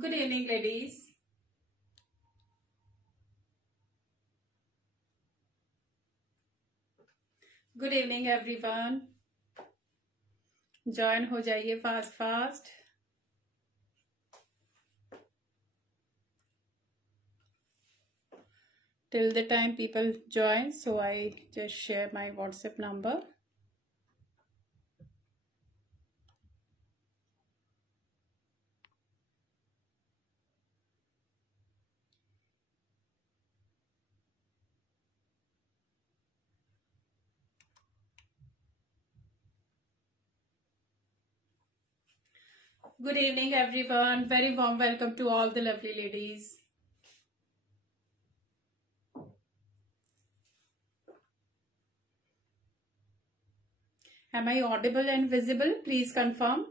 Good evening, ladies. Good evening, everyone. Join हो जाइए fast. Till the time people join, so I just share my WhatsApp number. Good evening, everyone. Very warm welcome to all the lovely ladies. Am I audible and visible? Please confirm.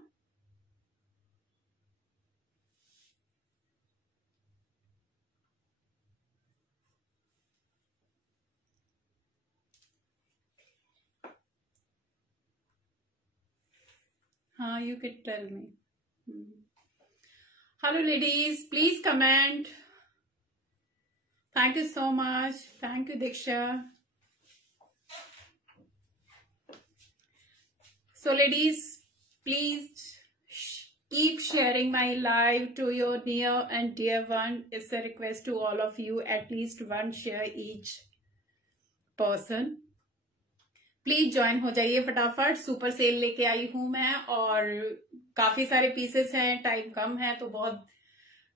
You can tell me. Hello, ladies. Please comment. Thank you so much. Thank you, Diksha. So, ladies, please keep sharing my live to your near and dear one. It's a request to all of you. At least one share each person. Please join हो जाइए फटाफट. Super cell लेके आई हूं मैं और काफी सारे pieces हैं. टाइम कम है तो बहुत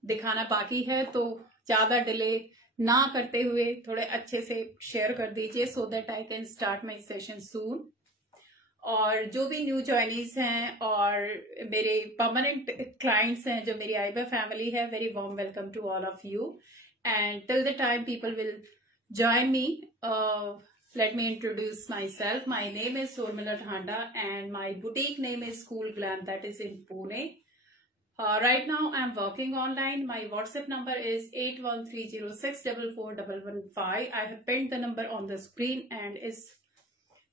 दिखाना बाकी है, तो ज्यादा डिले ना करते हुए थोड़े अच्छे से शेयर कर दीजिए so that I can start my session soon. और जो भी न्यू ज्वाइनीज हैं और मेरे परमानेंट क्लाइंट्स हैं जो मेरी आईबा फैमिली है, very warm welcome to all of you. And till the time people will join me, let me introduce myself. My name is Urmila Dhanda and my boutique name is Cool Glam, that is in Pune. Right now I'm working online. My WhatsApp number is 8130644115. I have pinned the number on the screen and is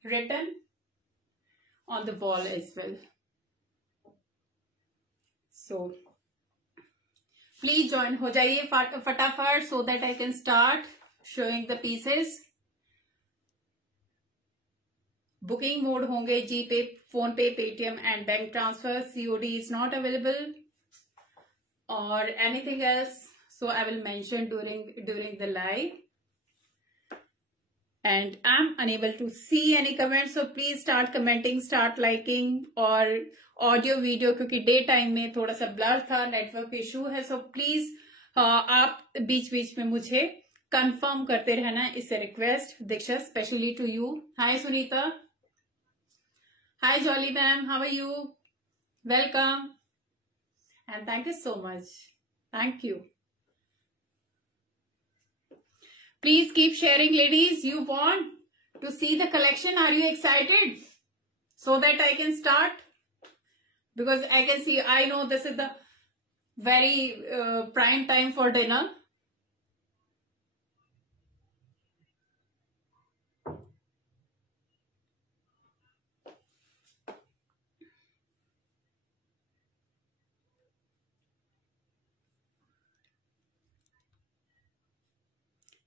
written on the wall as well. So please join हो जाइए फटाफट so that I can start showing the pieces. Booking mode होंगे GPay, PhonePe, Paytm and bank transfer. COD is not available और anything else, so I will mention during the live. And I am unable to see any comment, so please start commenting, start liking. और audio video क्योंकि day time में थोड़ा सा blur था, network issue है, so please आप बीच बीच में मुझे कंफर्म करते रहना. इससे request Diksha specially to you. Hi Sunita. Hi Jolly ma'am, how are you? Welcome and thank you so much. Thank you. Please keep sharing, ladies. You want to see the collection? Are you excited? So that I can start? Because I can see, I know this is the very prime time for dinner.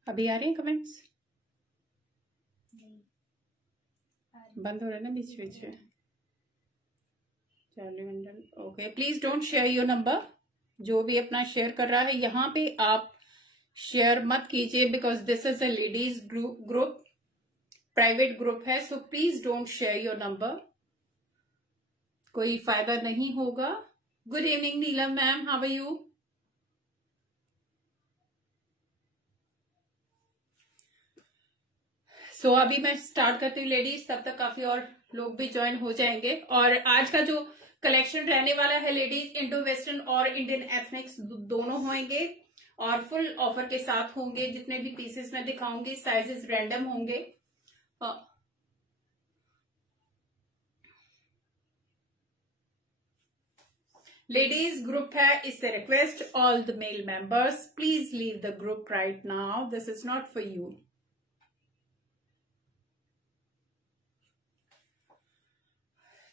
अभी आ रहे हैं comments? बंद हो रहे हैं ना बीच बीच में. Okay, please don't share your number. जो भी अपना शेयर कर रहा है यहाँ पे आप शेयर मत कीजिए because this is a ladies group, private group है. So please don't share your number, कोई फायदा नहीं होगा. Good evening Neelam ma'am, how are you? So अभी मैं स्टार्ट करती हूँ लेडीज, तब तक काफी और लोग भी ज्वाइन हो जाएंगे. और आज का जो कलेक्शन रहने वाला है लेडीज, इंडो वेस्टर्न और इंडियन एथनिक्स दोनों होंगे और फुल ऑफर के साथ होंगे. जितने भी पीसेस मैं दिखाऊंगी साइजेस रैंडम होंगे. लेडीज ग्रुप है, इससे request all the male members, please leave the group right now. This is not for you.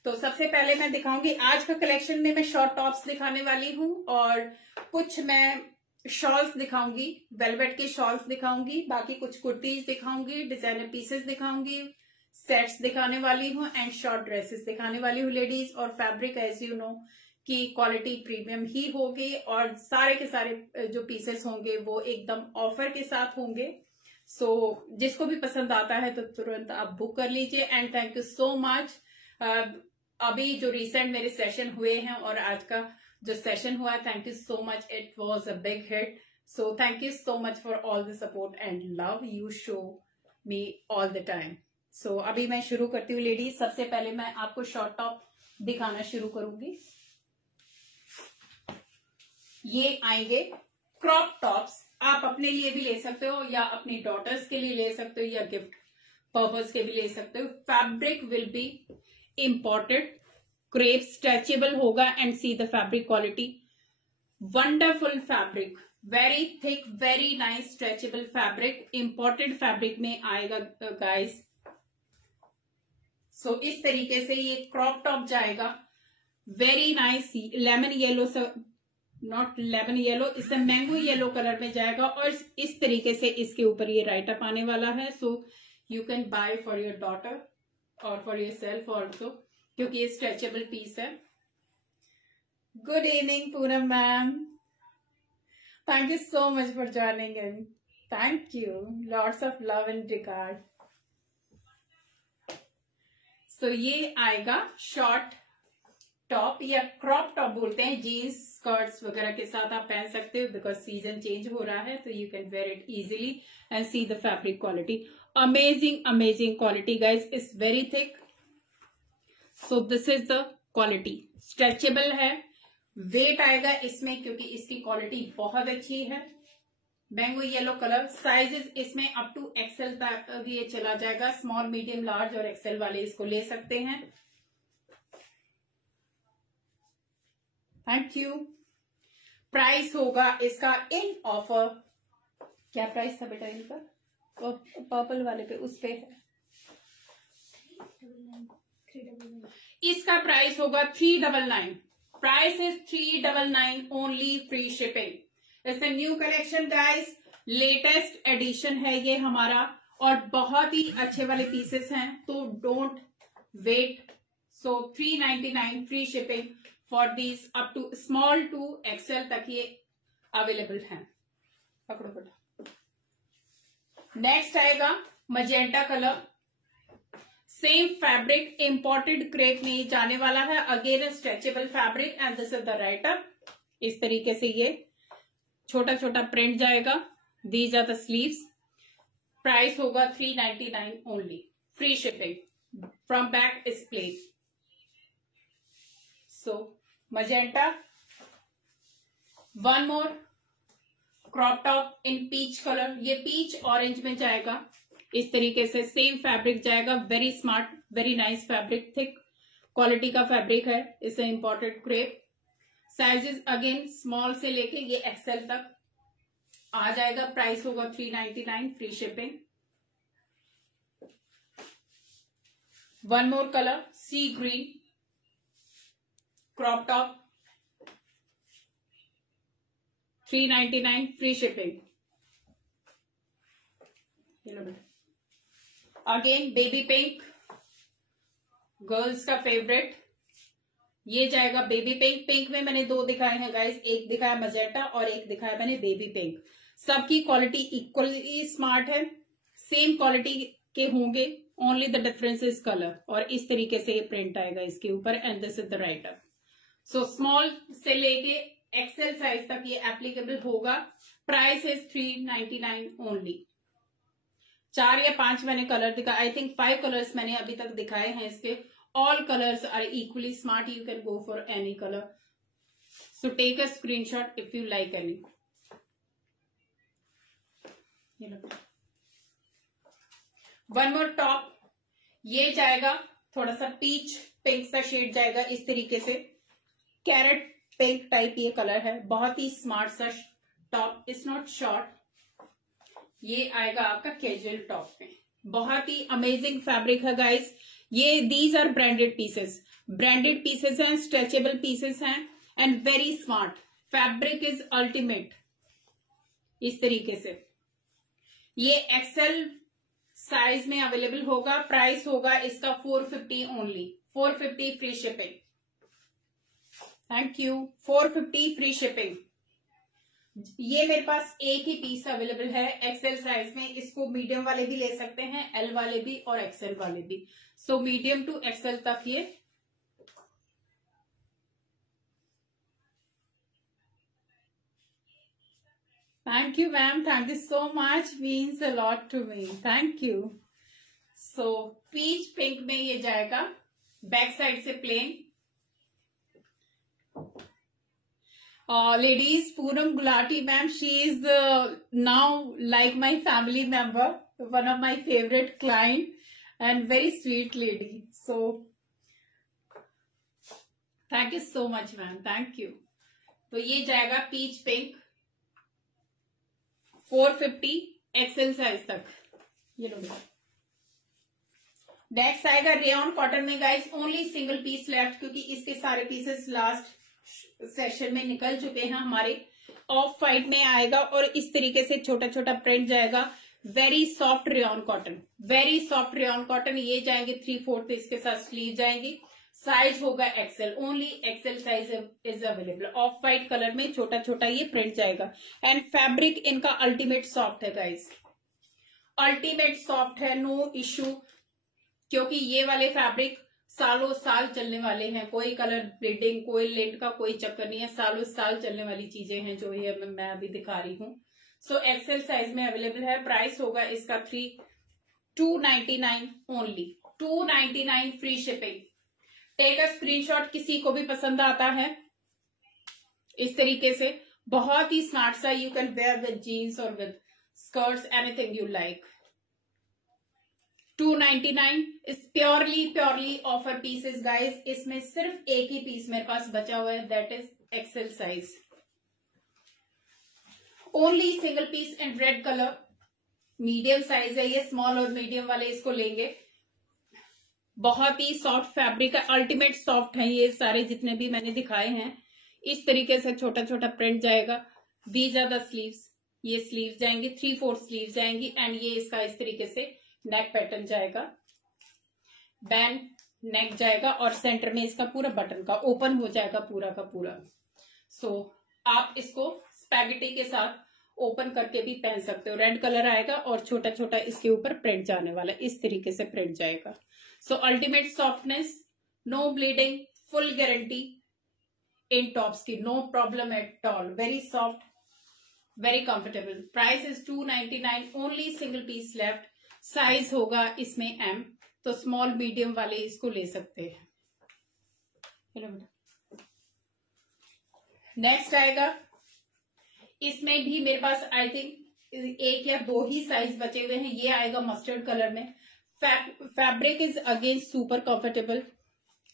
तो सबसे पहले मैं दिखाऊंगी आज का कलेक्शन में, मैं शॉर्ट टॉप्स दिखाने वाली हूँ और कुछ मैं शॉल्स दिखाऊंगी, वेलवेट के शॉल्स दिखाऊंगी, बाकी कुछ कुर्तीज दिखाऊंगी, डिजाइनर पीसेस दिखाऊंगी, सेट्स दिखाने वाली हूँ एंड शॉर्ट ड्रेसेस दिखाने वाली हूँ लेडीज। और फैब्रिक एज यू नो की क्वालिटी प्रीमियम ही होगी और सारे के सारे जो पीसेस होंगे वो एकदम ऑफर के साथ होंगे। सो जिसको भी पसंद आता है तो तुरंत आप बुक कर लीजिए and thank you so much. अभी जो रिसेंट मेरे सेशन हुए हैं और आज का जो सेशन हुआ, thank you so much, it was a big hit. So thank you so much for all the support and love you show me all the time. So अभी मैं शुरू करती हूँ लेडीज। सबसे पहले मैं आपको शॉर्ट टॉप दिखाना शुरू करूंगी। ये आएंगे क्रॉप टॉप्स, आप अपने लिए भी ले सकते हो या अपनी डॉटर्स के लिए ले सकते हो या गिफ्ट पर्पज के भी ले सकते हो। Fabric will be imported, crepe stretchable होगा and see the fabric quality, wonderful fabric, very thick, very nice stretchable fabric, imported fabric में आएगा गाइस। सो इस तरीके से ये क्रॉप टॉप जाएगा, very nice lemon yellow, not lemon yellow, इससे mango yellow colour में जाएगा और इस तरीके से इसके ऊपर ये राइट अप आने वाला है। So you can buy for your daughter और फॉर योर सेल्फ ऑल्सो, क्योंकि ये स्ट्रेचेबल पीस है। Good evening Poonam ma'am, thank you so much for joining in, thank you, lots of love and regard. So ये आएगा short top या crop top बोलते हैं, jeans skirts वगैरह के साथ आप पहन सकते हो बिकॉज सीजन चेंज हो रहा है, तो you can where it easily and see the fabric quality, amazing amazing quality guys, is very thick. So this is the quality, stretchable है, वेट आएगा इसमें क्योंकि इसकी क्वालिटी बहुत अच्छी है। मैंगो येलो कलर, साइजेस इसमें अप टू एक्सेल तक ये चला जाएगा, स्मॉल मीडियम लार्ज और एक्सेल वाले इसको ले सकते हैं। Thank you. प्राइस होगा इसका इन ऑफर, क्या प्राइस था बेटा इनका, पर्पल वाले पे उस पे है, इसका प्राइस होगा 399, price is 399 only, free shipping. It's a new collection guys, latest edition है ये हमारा और बहुत ही अच्छे वाले पीसेस हैं, तो don't wait. So 399 free shipping for these up to small to XL तक ये अवेलेबल है। पकड़ो बेटा। नेक्स्ट आएगा magenta colour, same fabric, imported crepe में जाने वाला है, again stretchable fabric and this is the right up. इस तरीके से ये छोटा छोटा प्रिंट जाएगा, these are the sleeves, price होगा 399 only, free shipping, from back is plain. So magenta, one more crop top in peach colour, ये peach orange में जाएगा, इस तरीके से सेम फैब्रिक जाएगा, very smart, very nice fabric, thick quality का fabric है, इसे imported crepe, sizes again small से लेके ये एक्सेल तक आ जाएगा, प्राइस होगा 399, free shipping. One more colour, sea green crop top, 399, free shipping. Again baby pink, girls का फेवरेट, ये जाएगा बेबी पिंक। पिंक में मैंने दो दिखाए हैं गाइस, एक दिखाया मजेंटा और एक दिखाया मैंने बेबी पिंक। सबकी क्वालिटी इक्वली स्मार्ट है, सेम क्वालिटी के होंगे, only the difference is colour. और इस तरीके से ये प्रिंट आएगा इसके ऊपर and this is the right up. So small से लेके एक्सेल साइज तक ये एप्लीकेबल होगा, प्राइस इज 399 ओनली। 4 या 5 मैंने कलर दिखा, आई थिंक 5 कलर्स मैंने अभी तक दिखाए हैं इसके, all colours are equally smart, you can go for any colour. So take a screenshot if you like any. One more top, ये जाएगा थोड़ा सा पीच पिंक सा शेड जाएगा, इस तरीके से कैरेट पिंक टाइप ये कलर है, बहुत ही स्मार्ट सा टॉप, इट्स नॉट शॉर्ट, ये आएगा आपका कैजुअल टॉप में, बहुत ही अमेजिंग फैब्रिक है गाइस। ये these are branded pieces, branded pieces हैं, स्ट्रेचेबल पीसेस हैं and very smart. Fabric is ultimate. इस तरीके से ये एक्सेल साइज में अवेलेबल होगा। प्राइस होगा इसका 450 only, 450 free shipping. Thank you. 450 free shipping. ये मेरे पास एक ही पीस अवेलेबल है एक्सेल साइज में। इसको मीडियम वाले भी ले सकते हैं, एल वाले भी और एक्सेल वाले भी। सो मीडियम टू एक्सेल तक ये। Thank you ma'am, thank you so much, means a lot to me, thank you. So peach pink में ये जाएगा, बैक साइड से plain. Ladies, Poonam Gulati ma'am, she is now like my family member, one of my favourite client and very sweet lady. So thank you so much ma'am, thank you. तो ये जाएगा peach pink 450 Excel size तक। ये लो। Next आएगा rayon cotton में guys, only single piece left, क्योंकि इसके सारे पीसेस लास्ट सेशन में निकल चुके हैं हमारे। ऑफ वाइट में आएगा और इस तरीके से छोटा छोटा प्रिंट जाएगा। Very soft rayon cotton, very soft rayon cotton. ये जाएंगे 3/4, इसके साथ स्लीव जाएंगी। साइज होगा XL, only XL size is available. Off white colour में छोटा छोटा ये प्रिंट जाएगा एंड फैब्रिक इनका अल्टीमेट सॉफ्ट है गाइस, अल्टीमेट सॉफ्ट है, नो इश्यू। क्योंकि ये वाले फैब्रिक सालों साल चलने वाले हैं, कोई कलर ब्लीडिंग, कोई लेंट का कोई चक्कर नहीं है, सालों साल चलने वाली चीजें हैं जो ये मैं अभी दिखा रही हूँ। सो एक्सेल साइज में अवेलेबल है। प्राइस होगा इसका 299 only, 299 free shipping. Take a screenshot, किसी को भी पसंद आता है इस तरीके से, बहुत ही स्मार्ट सा, you can wear with jeans और with skirts, anything you like. 299 is purely offer pieces guys. इसमें सिर्फ एक ही पीस मेरे पास बचा हुआ है, that is XL size. Only single piece in red colour, medium size है ये, स्मॉल और मीडियम वाले इसको लेंगे। बहुत ही सॉफ्ट फैब्रिक है, अल्टीमेट सॉफ्ट है ये सारे जितने भी मैंने दिखाए हैं। इस तरीके से छोटा छोटा प्रिंट जाएगा। दीज आर द स्लीव्स, ये स्लीव जाएंगी, 3/4 स्लीव जाएंगी एंड ये इसका इस तरीके से नेक पैटर्न जाएगा, बैंड नेक जाएगा और सेंटर में इसका पूरा बटन का ओपन हो जाएगा पूरा का पूरा। सो आप इसको स्पैगेटी के साथ ओपन करके भी पहन सकते हो। रेड कलर आएगा और छोटा छोटा इसके ऊपर प्रिंट जाने वाला है, इस तरीके से प्रिंट जाएगा। So ultimate softness, no bleeding, full guarantee in tops की, no problem at all, very soft, very comfortable. Price is 299 only, single piece left. Size होगा इसमें एम, तो स्मॉल मीडियम वाले इसको ले सकते हैं। नेक्स्ट आएगा, इसमें भी मेरे पास आई थिंक एक या दो ही साइज बचे हुए हैं। ये आएगा मस्टर्ड कलर में। Fabric is again super comfortable.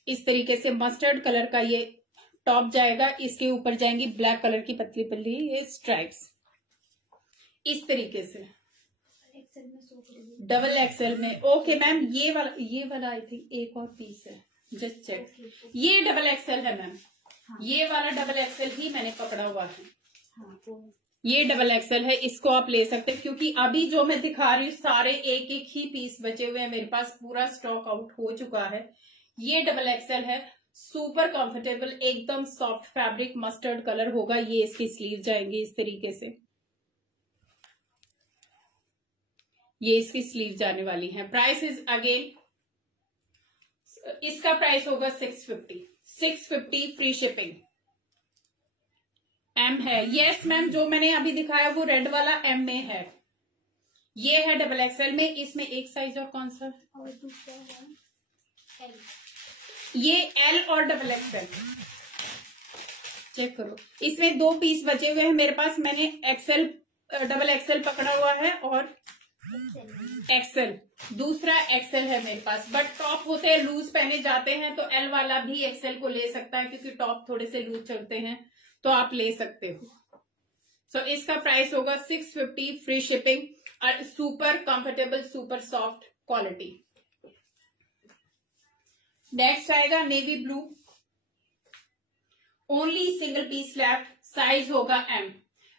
इस तरीके से मस्टर्ड कलर का ये टॉप जाएगा, इसके ऊपर जाएंगी ब्लैक कलर की पतली पतली ये स्ट्राइप्स, इस तरीके से डबल एक्सेल में। ओके मैम, ये वाला आई थिंक एक और पीस है, जस्ट चेक। ये डबल एक्सेल है मैम, ये वाला डबल एक्सेल ही मैंने पकड़ा हुआ है। ये डबल एक्सेल है, इसको आप ले सकते हैं क्योंकि अभी जो मैं दिखा रही हूँ सारे एक एक ही पीस बचे हुए हैं मेरे पास, पूरा स्टॉक आउट हो चुका है। ये डबल एक्सेल है, सुपर कंफर्टेबल, एकदम सॉफ्ट फैब्रिक, मस्टर्ड कलर होगा। ये इसकी स्लीव जाएंगी इस तरीके से, ये इसकी स्लीव जाने वाली है। प्राइस इज अगेन, इसका प्राइस होगा 650 फ्री शिपिंग। एम है, यस मैम, जो मैंने अभी दिखाया वो रेड वाला एम में है। ये है डबल एक्सेल में, इसमें एक साइज और कौन सा, और दूसरा है एल। ये एल और डबल एक्सेल चेक करो, इसमें दो पीस बचे हुए हैं मेरे पास। मैंने एक्सेल, डबल एक्सेल पकड़ा हुआ है और एक्सेल, दूसरा एक्सेल है मेरे पास। बट टॉप होते हैं लूज, पहने जाते हैं तो एल वाला भी एक्सेल को ले सकता है क्योंकि टॉप थोड़े से लूज चलते हैं, तो आप ले सकते हो। सो इसका प्राइस होगा 650 फ्री शिपिंग और super comfortable, super soft quality. Next आएगा navy blue, only single piece left, size होगा एम।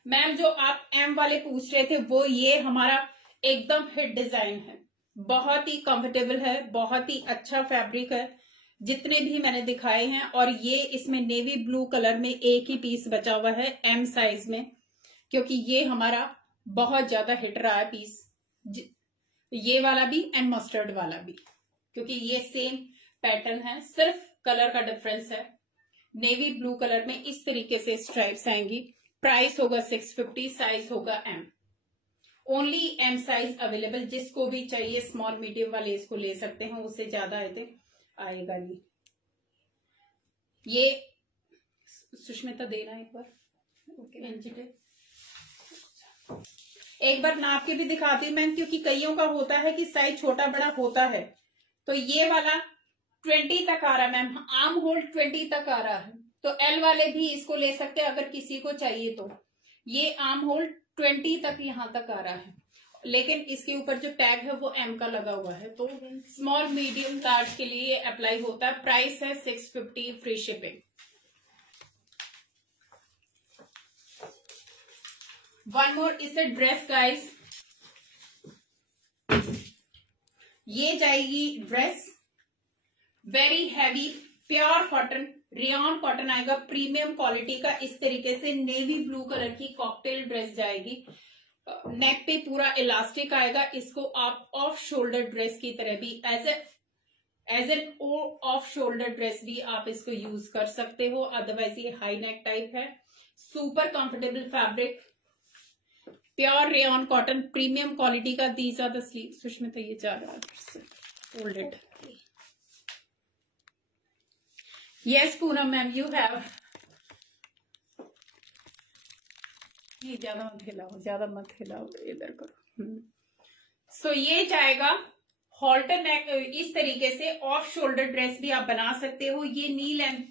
मैम जो आप एम वाले पूछ रहे थे वो ये हमारा एकदम हिट डिजाइन है, बहुत ही कंफर्टेबल है, बहुत ही अच्छा फैब्रिक है जितने भी मैंने दिखाए हैं। और ये इसमें नेवी ब्लू कलर में एक ही पीस बचा हुआ है एम साइज में, क्योंकि ये हमारा बहुत ज्यादा हिट रहा है पीस, ये वाला भी एंड मस्टर्ड वाला भी, क्योंकि ये सेम पैटर्न है, सिर्फ कलर का डिफरेंस है। नेवी ब्लू कलर में इस तरीके से स्ट्राइप्स आएंगी। प्राइस होगा 650, साइज होगा M, only M size available. जिसको भी चाहिए स्मॉल मीडियम वाले इसको ले सकते हैं, उससे ज्यादा आएगा नहीं। ये सुष्मिता देना एक बार, ओके। एक बार नाप के भी दिखाती हूँ मैम, क्योंकि कईयों का होता है कि साइज छोटा बड़ा होता है। तो ये वाला 20 तक आ रहा है मैम, आर्म होल 20 तक आ रहा है, तो एल वाले भी इसको ले सकते हैं अगर किसी को चाहिए तो। ये आर्म होल 20 तक यहां तक आ रहा है, लेकिन इसके ऊपर जो टैग है वो एम का लगा हुआ है, तो स्मॉल मीडियम लार्ज के लिए अप्लाई होता है। प्राइस है 650, free shipping. One more is a dress guys, ये जाएगी dress very heavy pure cotton, rayon cotton आएगा, प्रीमियम क्वालिटी का। इस तरीके से नेवी ब्लू कलर की कॉकटेल ड्रेस जाएगी, नेक पे पूरा इलास्टिक आएगा। इसको आप ऑफ शोल्डर ड्रेस की तरह भी as an off shoulder dress भी आप इसको यूज कर सकते हो। अदरवाइज ये हाई नेक टाइप है, super comfortable fabric, pure rayon cotton, premium quality का। These are the sleeve. Sushmita ये जा रहा है, hold it. Yes Poonam ma'am you have. नहीं ज्यादा मत हिलाओ, ज्यादा मत हिलाओ, इधर करो। सो ये जाएगा हॉल्टर नेक, इस तरीके से ऑफ शोल्डर ड्रेस भी आप बना सकते हो। ये नी लेंथ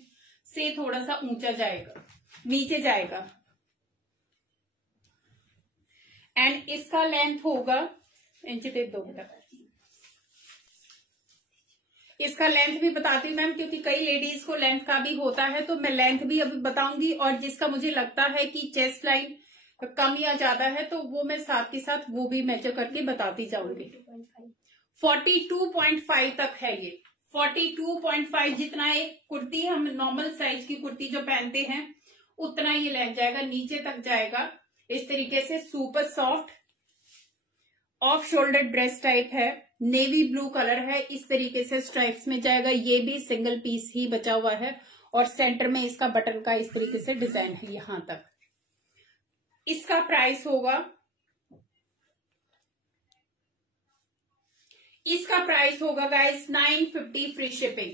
से थोड़ा सा ऊंचा जाएगा, नीचे जाएगा, एंड इसका लेंथ होगा इंच टेप 2 मीटर। इसका लेंथ भी बताती हूँ मैम, क्योंकि कई लेडीज को लेंथ का भी होता है, तो मैं लेंथ भी अभी बताऊंगी। और जिसका मुझे लगता है कि चेस्ट लाइन कम या ज्यादा है तो वो मैं साथ के साथ वो भी मेजर करके बताती जाऊंगी। 42.5 तक है ये, 42.5 जितना एक कुर्ती हम नॉर्मल साइज की कुर्ती जो पहनते हैं उतना ये लेंथ जाएगा, नीचे तक जाएगा। इस तरीके से super soft of shoulder dress type है, नेवी ब्लू कलर है, इस तरीके से स्ट्राइप्स में जाएगा। ये भी सिंगल पीस ही बचा हुआ है और सेंटर में इसका बटन का इस तरीके से डिजाइन है यहां तक। इसका प्राइस होगा, इसका प्राइस होगा guys 950 free shipping.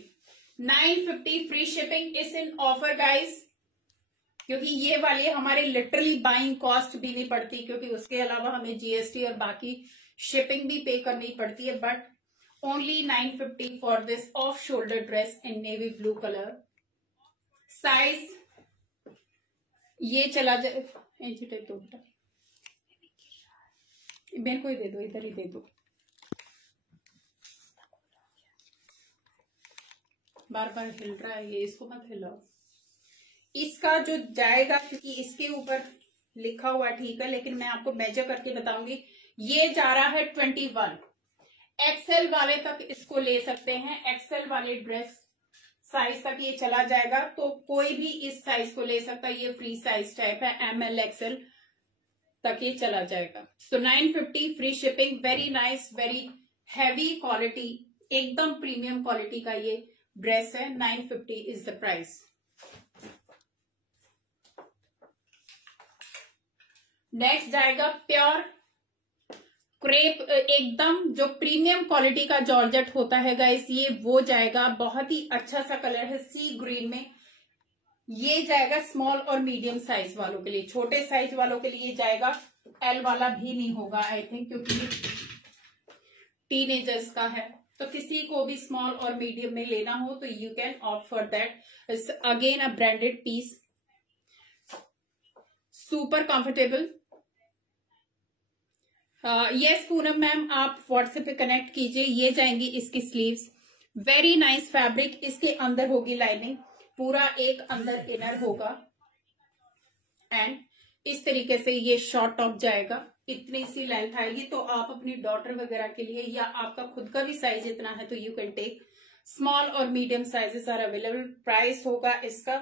950 free shipping is in offer guys, क्योंकि ये वाले हमारे लिटरली बाइंग कॉस्ट भी नहीं पड़ती, क्योंकि उसके अलावा हमें जीएसटी और बाकी शिपिंग भी पे करनी पड़ती है। But only 950 for this of shoulder dress in navy blue colour. Size ये चला जाए इंच टेप 2 मीटर। मेरे को ही दे दो, इधर ही दे दो, बार बार हिल रहा है ये, इसको मत हिलाओ। इसका जो जाएगा, क्योंकि इसके ऊपर लिखा हुआ ठीक है, लेकिन मैं आपको मेजर करके बताऊंगी। ये जा रहा है 21, एक्सेल वाले तक इसको ले सकते हैं, एक्सेल वाले ड्रेस साइज तक ये चला जाएगा, तो कोई भी इस साइज को ले सकता है। ये फ्री साइज टाइप है, ML XL तक ये चला जाएगा। सो 950 free shipping, very nice, very heavy quality, एकदम प्रीमियम क्वालिटी का ये ड्रेस है। 950 इज द प्राइस। नेक्स्ट जाएगा प्योर क्रेप, एकदम जो प्रीमियम क्वालिटी का जॉर्जेट होता है गाइस, ये वो जाएगा। बहुत ही अच्छा सा कलर है, सी ग्रीन में। ये जाएगा स्मॉल और मीडियम साइज वालों के लिए, छोटे साइज वालों के लिए जाएगा। एल वाला भी नहीं होगा आई थिंक, क्योंकि टीनेजर्स का है। तो किसी को भी स्मॉल और मीडियम में लेना हो तो you can opt for that. It's again a branded piece, super comfortable. Yes Poonam ma'am, आप व्हाट्सएप पे कनेक्ट कीजिए। ये जाएंगी इसकी स्लीव्स, वेरी नाइस फैब्रिक। इसके अंदर होगी लाइनिंग, पूरा एक अंदर इनर होगा एंड इस तरीके से ये शॉर्ट टॉप जाएगा। इतनी सी लेंथ आएगी, तो आप अपनी डॉटर वगैरह के लिए या आपका खुद का भी साइज इतना है तो यू कैन टेक। स्मॉल और medium sizes are available. Price होगा इसका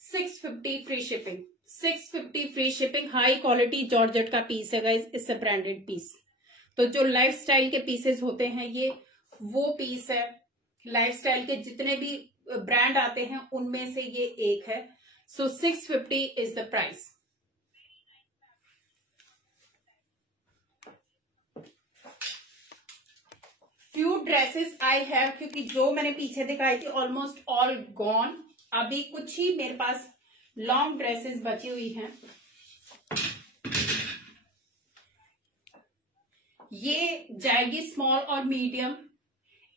650 free shipping. 650 free shipping. High quality georgette का पीस है guys, it's a branded piece. तो जो लाइफस्टाइल के पीसेस होते हैं ये वो पीस है। लाइफस्टाइल के जितने भी ब्रांड आते हैं उनमें से ये एक है। सो 650 is the price. Few dresses I have, क्योंकि जो मैंने पीछे दिखाई थी ऑलमोस्ट ऑल गॉन। अभी कुछ ही मेरे पास लॉन्ग ड्रेसेस बची हुई हैं। ये जाएगी स्मॉल और मीडियम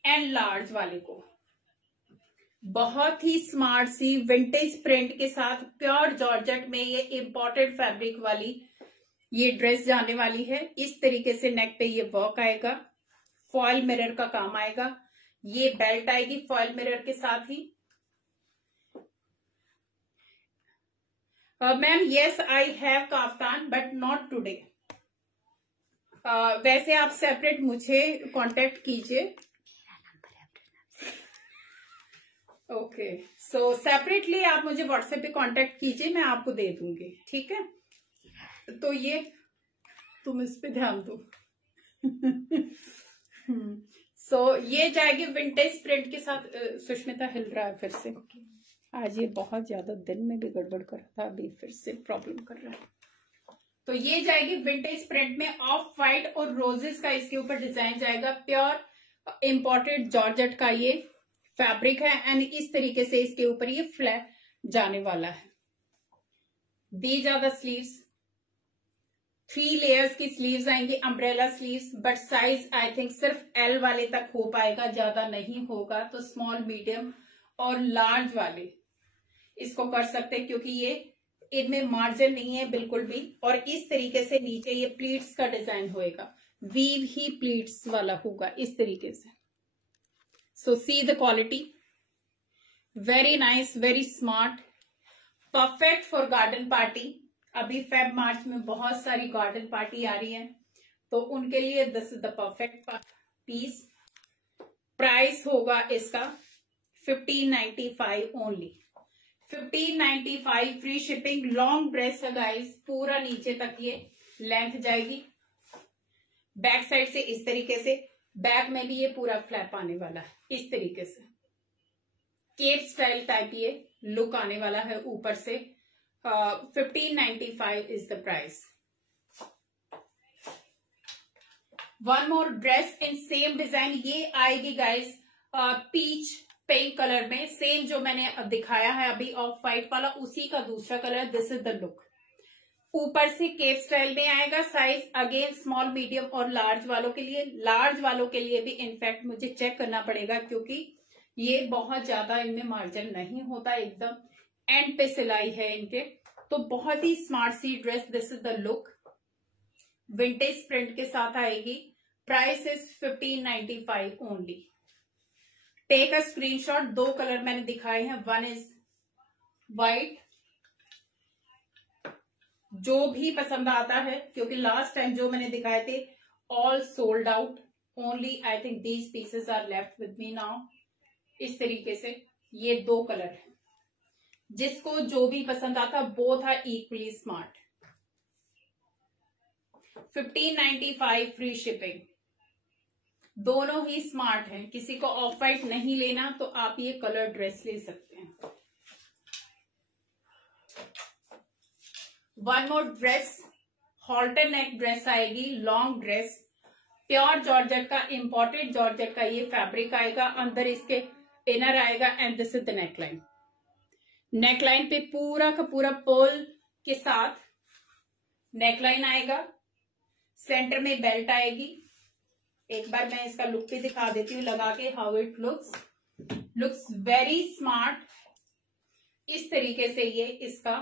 एंड लार्ज वाले को। बहुत ही स्मार्ट सी विंटेज प्रिंट के साथ प्योर जॉर्जेट में ये इंपोर्टेड फैब्रिक वाली ये ड्रेस जाने वाली है। इस तरीके से नेक पे ये वर्क आएगा, फॉयल मिरर का काम आएगा। ये बेल्ट आएगी फॉयल मिरर के साथ ही। Ma'am yes I have kaftan but not today. वैसे आप सेपरेट मुझे कांटेक्ट कीजिए। ओके, सो सेपरेटली आप मुझे व्हाट्सएप पे कांटेक्ट कीजिए, मैं आपको दे दूंगी, ठीक है। तो ये तुम इस पे ध्यान दो। सो ये जाएगी विंटेज प्रिंट के साथ। सुष्मिता हिल रहा है फिर से। आज ये बहुत ज्यादा दिन में भी गड़बड़ कर रहा था, अभी फिर से प्रॉब्लम कर रहा है। तो ये जाएगी विंटेज प्रिंट में। ऑफ व्हाइट और रोजेस का इसके ऊपर डिजाइन जाएगा। प्योर इंपोर्टेड जॉर्जेट का ये फैब्रिक है एंड इस तरीके से इसके ऊपर ये फ्लैट जाने वाला है। These are the sleeves. 3 layers की स्लीव्स आएंगी, umbrella sleeves, but size I think सिर्फ एल वाले तक हो पाएगा, ज्यादा नहीं होगा। तो स्मॉल, मीडियम और लार्ज वाले इसको कर सकते हैं, क्योंकि ये इनमें मार्जिन नहीं है बिल्कुल भी। और इस तरीके से नीचे ये प्लीट्स का डिजाइन होएगा, वीव ही प्लीट्स वाला होगा इस तरीके से। So see the quality, very nice, very smart, perfect for garden party. अभी फेब मार्च में बहुत सारी गार्डन पार्टी आ रही है, तो उनके लिए this is the perfect piece. Price होगा इसका 1595 only. 1595 free shipping. Long dress है गाइस, पूरा नीचे तक ये लेंथ जाएगी। बैक साइड से इस तरीके से, बैक में भी ये पूरा फ्लैप आने वाला है इस तरीके से। केप स्टाइल टाइप ये लुक आने वाला है ऊपर से। 1595 is the price. One more dress in same design. ये आएगी गाइस पीच पिंक कलर में, सेम जो मैंने दिखाया है अभी ऑफ व्हाइट वाला, उसी का दूसरा colour. This is the look. ऊपर से केप स्टाइल में आएगा। साइज अगेन स्मॉल, मीडियम और लार्ज वालों के लिए। लार्ज वालों के लिए भी इनफैक्ट मुझे चेक करना पड़ेगा, क्योंकि ये बहुत ज्यादा इनमें मार्जिन नहीं होता, एकदम एंड पे सिलाई है इनके। तो बहुत ही स्मार्ट सी dress. This is the look, vintage print के साथ आएगी। Price is 1595 only. Take a screenshot. 2 colour मैंने दिखाए हैं, वन इज व्हाइट। जो भी पसंद आता है, क्योंकि लास्ट टाइम जो मैंने दिखाए थे all sold out. Only I think these pieces are left with me now. इस तरीके से ये 2 कलर है, जिसको जो भी पसंद आता, both are equally smart. 1595 free shipping. दोनों ही स्मार्ट हैं। किसी को ऑफ व्हाइट नहीं लेना तो आप ये कलर ड्रेस ले सकते हैं। One more dress, halter neck dress आएगी, लॉन्ग ड्रेस। प्योर जॉर्जेट का, इंपोर्टेड जॉर्जेट का ये फैब्रिक आएगा। अंदर इसके इनर आएगा and this is the neckline. Neckline पे पूरा का पूरा पर्ल के साथ नेकलाइन आएगा। सेंटर में बेल्ट आएगी। एक बार मैं इसका लुक भी दिखा देती हूँ लगा के, how it looks very smart. इस तरीके से ये इसका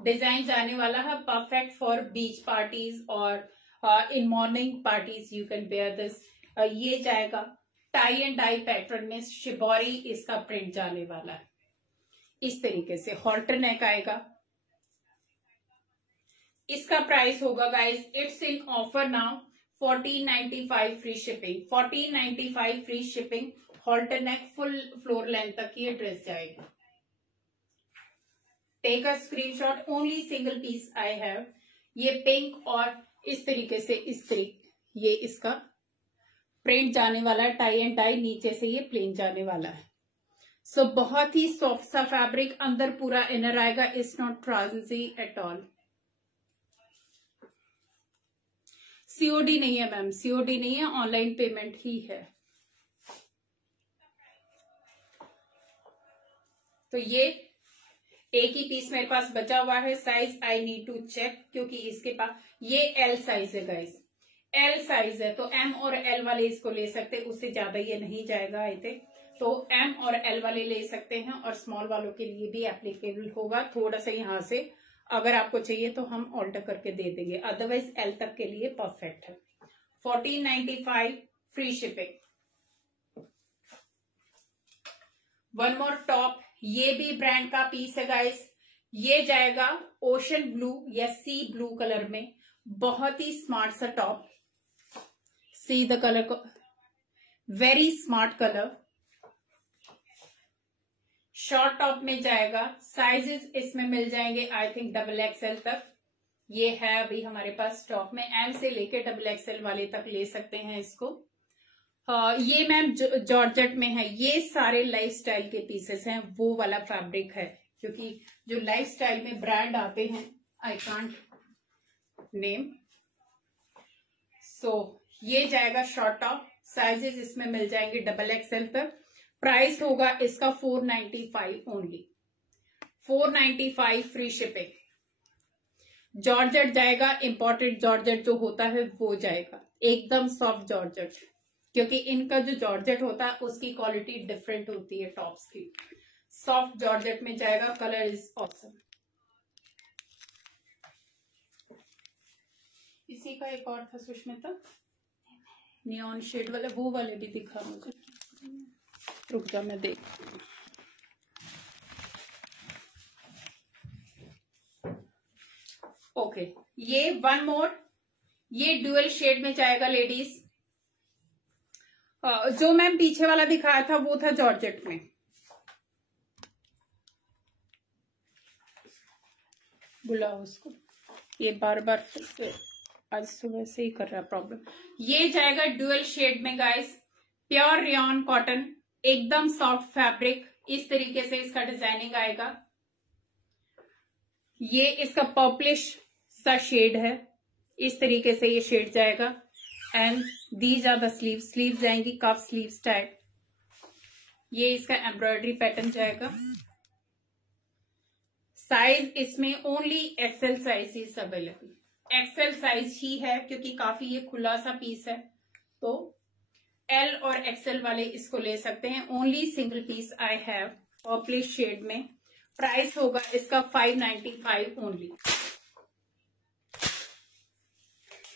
डिजाइन जाने वाला है। परफेक्ट फॉर बीच पार्टीज और in morning parties you can where this. ये जाएगा टाई एंड डाई पैटर्न में शिबोरी इसका प्रिंट जाने वाला है। इस तरीके से हॉल्टर नेक आएगा। इसका प्राइस होगा guys, it's in offer now 1495 free shipping. 1495 free shipping. Halter neck full floor length तक ये ड्रेस जाएगी। Take a screenshot, only single piece I have. ये पिंक और इस तरीके से ये इसका प्रिंट जाने वाला है, टाई एंड डाई, नीचे से ये प्लेन जाने वाला है। सो बहुत ही सॉफ्ट सा फैब्रिक, अंदर पूरा इनर आएगा। It's not transy at all. COD नहीं है मैम, सीओडी नहीं है, ऑनलाइन पेमेंट ही है। तो ये एक ही पीस मेरे पास बचा हुआ है। Size I need to check, क्योंकि इसके पास ये एल साइज है गाइस, एल साइज है, तो एम और एल वाले इसको ले सकते, उससे ज्यादा ये नहीं जाएगा आई थिंक। तो एम और एल वाले ले सकते हैं, और स्मॉल वालों के लिए भी एप्लीकेबल होगा। थोड़ा सा यहां से अगर आपको चाहिए तो हम ऑल्टर करके दे देंगे, अदरवाइज एल तक के लिए परफेक्ट है। 1495 free shipping. One more top, ये भी ब्रांड का पीस है गाइस। ये जाएगा ओशन ब्लू या सी ब्लू कलर में। बहुत ही स्मार्ट सा टॉप, सी द कलर को, very smart colour. Short top में जाएगा। साइजेस इसमें मिल जाएंगे आई थिंक डबल एक्सएल तक। ये है अभी हमारे पास स्टॉक में, एम से लेके डबल एक्सएल वाले तक ले सकते हैं इसको। ये मैम जॉर्जेट में है। ये सारे लाइफस्टाइल के पीसेस हैं, वो वाला फैब्रिक है, क्योंकि जो लाइफस्टाइल में ब्रांड आते हैं आई कांट नेम। सो ये जाएगा शॉर्ट टॉप। साइजेस इसमें मिल जाएंगे डबल एक्सएल तक। प्राइस होगा इसका 495 ओनली, 495 फ्री शिपिंग। जॉर्जेट जाएगा, इंपोर्टेड जॉर्जेट जो होता है वो जाएगा, एकदम सॉफ्ट जॉर्जेट, क्योंकि इनका जो जॉर्जेट होता है उसकी क्वालिटी डिफरेंट होती है टॉप्स की। सॉफ्ट जॉर्जेट में जाएगा। Colour is awesome. इसी का एक और था सुष्मिता, नियॉन शेड वाले, वो वाले भी दिखा मुझे, रुक जा मैं देख। ओके, ये वन मोर, ये ड्यूअल शेड में जाएगा लेडीज। जो मैम पीछे वाला दिखाया था वो था जॉर्जेट में। बुलाओ उसको, ये बार बार आज सुबह से ही कर रहा है प्रॉब्लम। ये जाएगा ड्यूअल शेड में गाइस, प्योर रेयॉन कॉटन, एकदम सॉफ्ट फैब्रिक। इस तरीके से इसका डिजाइनिंग आएगा। ये इसका पर्पलिश सा शेड है, इस तरीके से ये शेड जाएगा। And these are the sleeve, sleeve जाएंगी कफ स्लीव टाइप। ये इसका एम्ब्रॉयडरी पैटर्न जाएगा। साइज इसमें only XL size is available, XL size ही है, क्योंकि काफी ये खुला सा पीस है, तो एल और एक्सेल वाले इसको ले सकते हैं। Only single piece I have, purplish shade में। प्राइस होगा इसका 595 ओनली।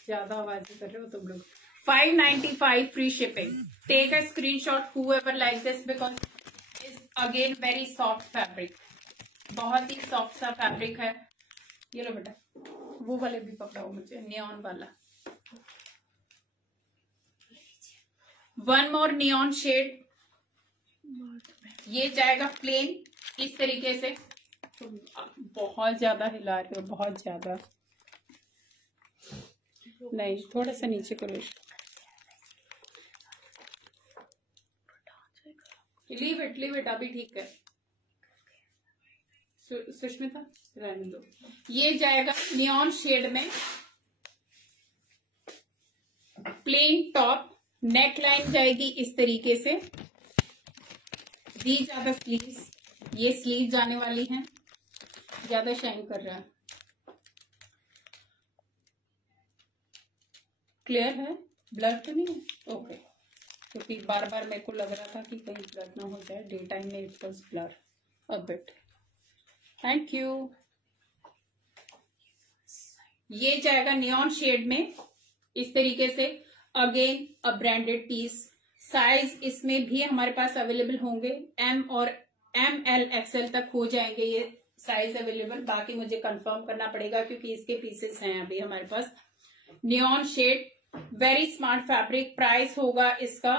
ज्यादा आवाज कर रहे हो तुम लोग। 595 free shipping. Take a screenshot whoever like this because it's again very soft fabric, बहुत ही सॉफ्ट सा फैब्रिक है। ये लो बेटा, वो वाले भी पकड़ाओ मुझे, नियॉन वाला। वन मोर नियॉन शेड, ये जाएगा प्लेन इस तरीके से। तो बहुत ज्यादा हिला रहे हो, बहुत ज्यादा नहीं, थोड़ा सा नीचे करो। लीव इट अभी ठीक है। सुष्मिता रहने दो। ये जाएगा नियॉन शेड में, प्लेन टॉप, नेक लाइन जाएगी इस तरीके से। दीज आर द स्लीव्स, ये स्लीव जाने वाली हैं। ज्यादा शाइन कर रहा है, क्लियर है, ब्लर तो नहीं है? ओके, क्योंकि बार बार मेरे को लग रहा था कि कहीं ब्लर ना हो जाए। डे टाइम में it was blur a bit. Thank you. ये जाएगा नियॉन शेड में इस तरीके से, again a branded piece. Size इसमें भी हमारे पास अवेलेबल होंगे, एम और ML XL तक हो जाएंगे ये साइज अवेलेबल। बाकी मुझे कंफर्म करना पड़ेगा क्योंकि इसके पीसेस हैं अभी हमारे पास। Neon shade, very smart fabric. Price होगा इसका,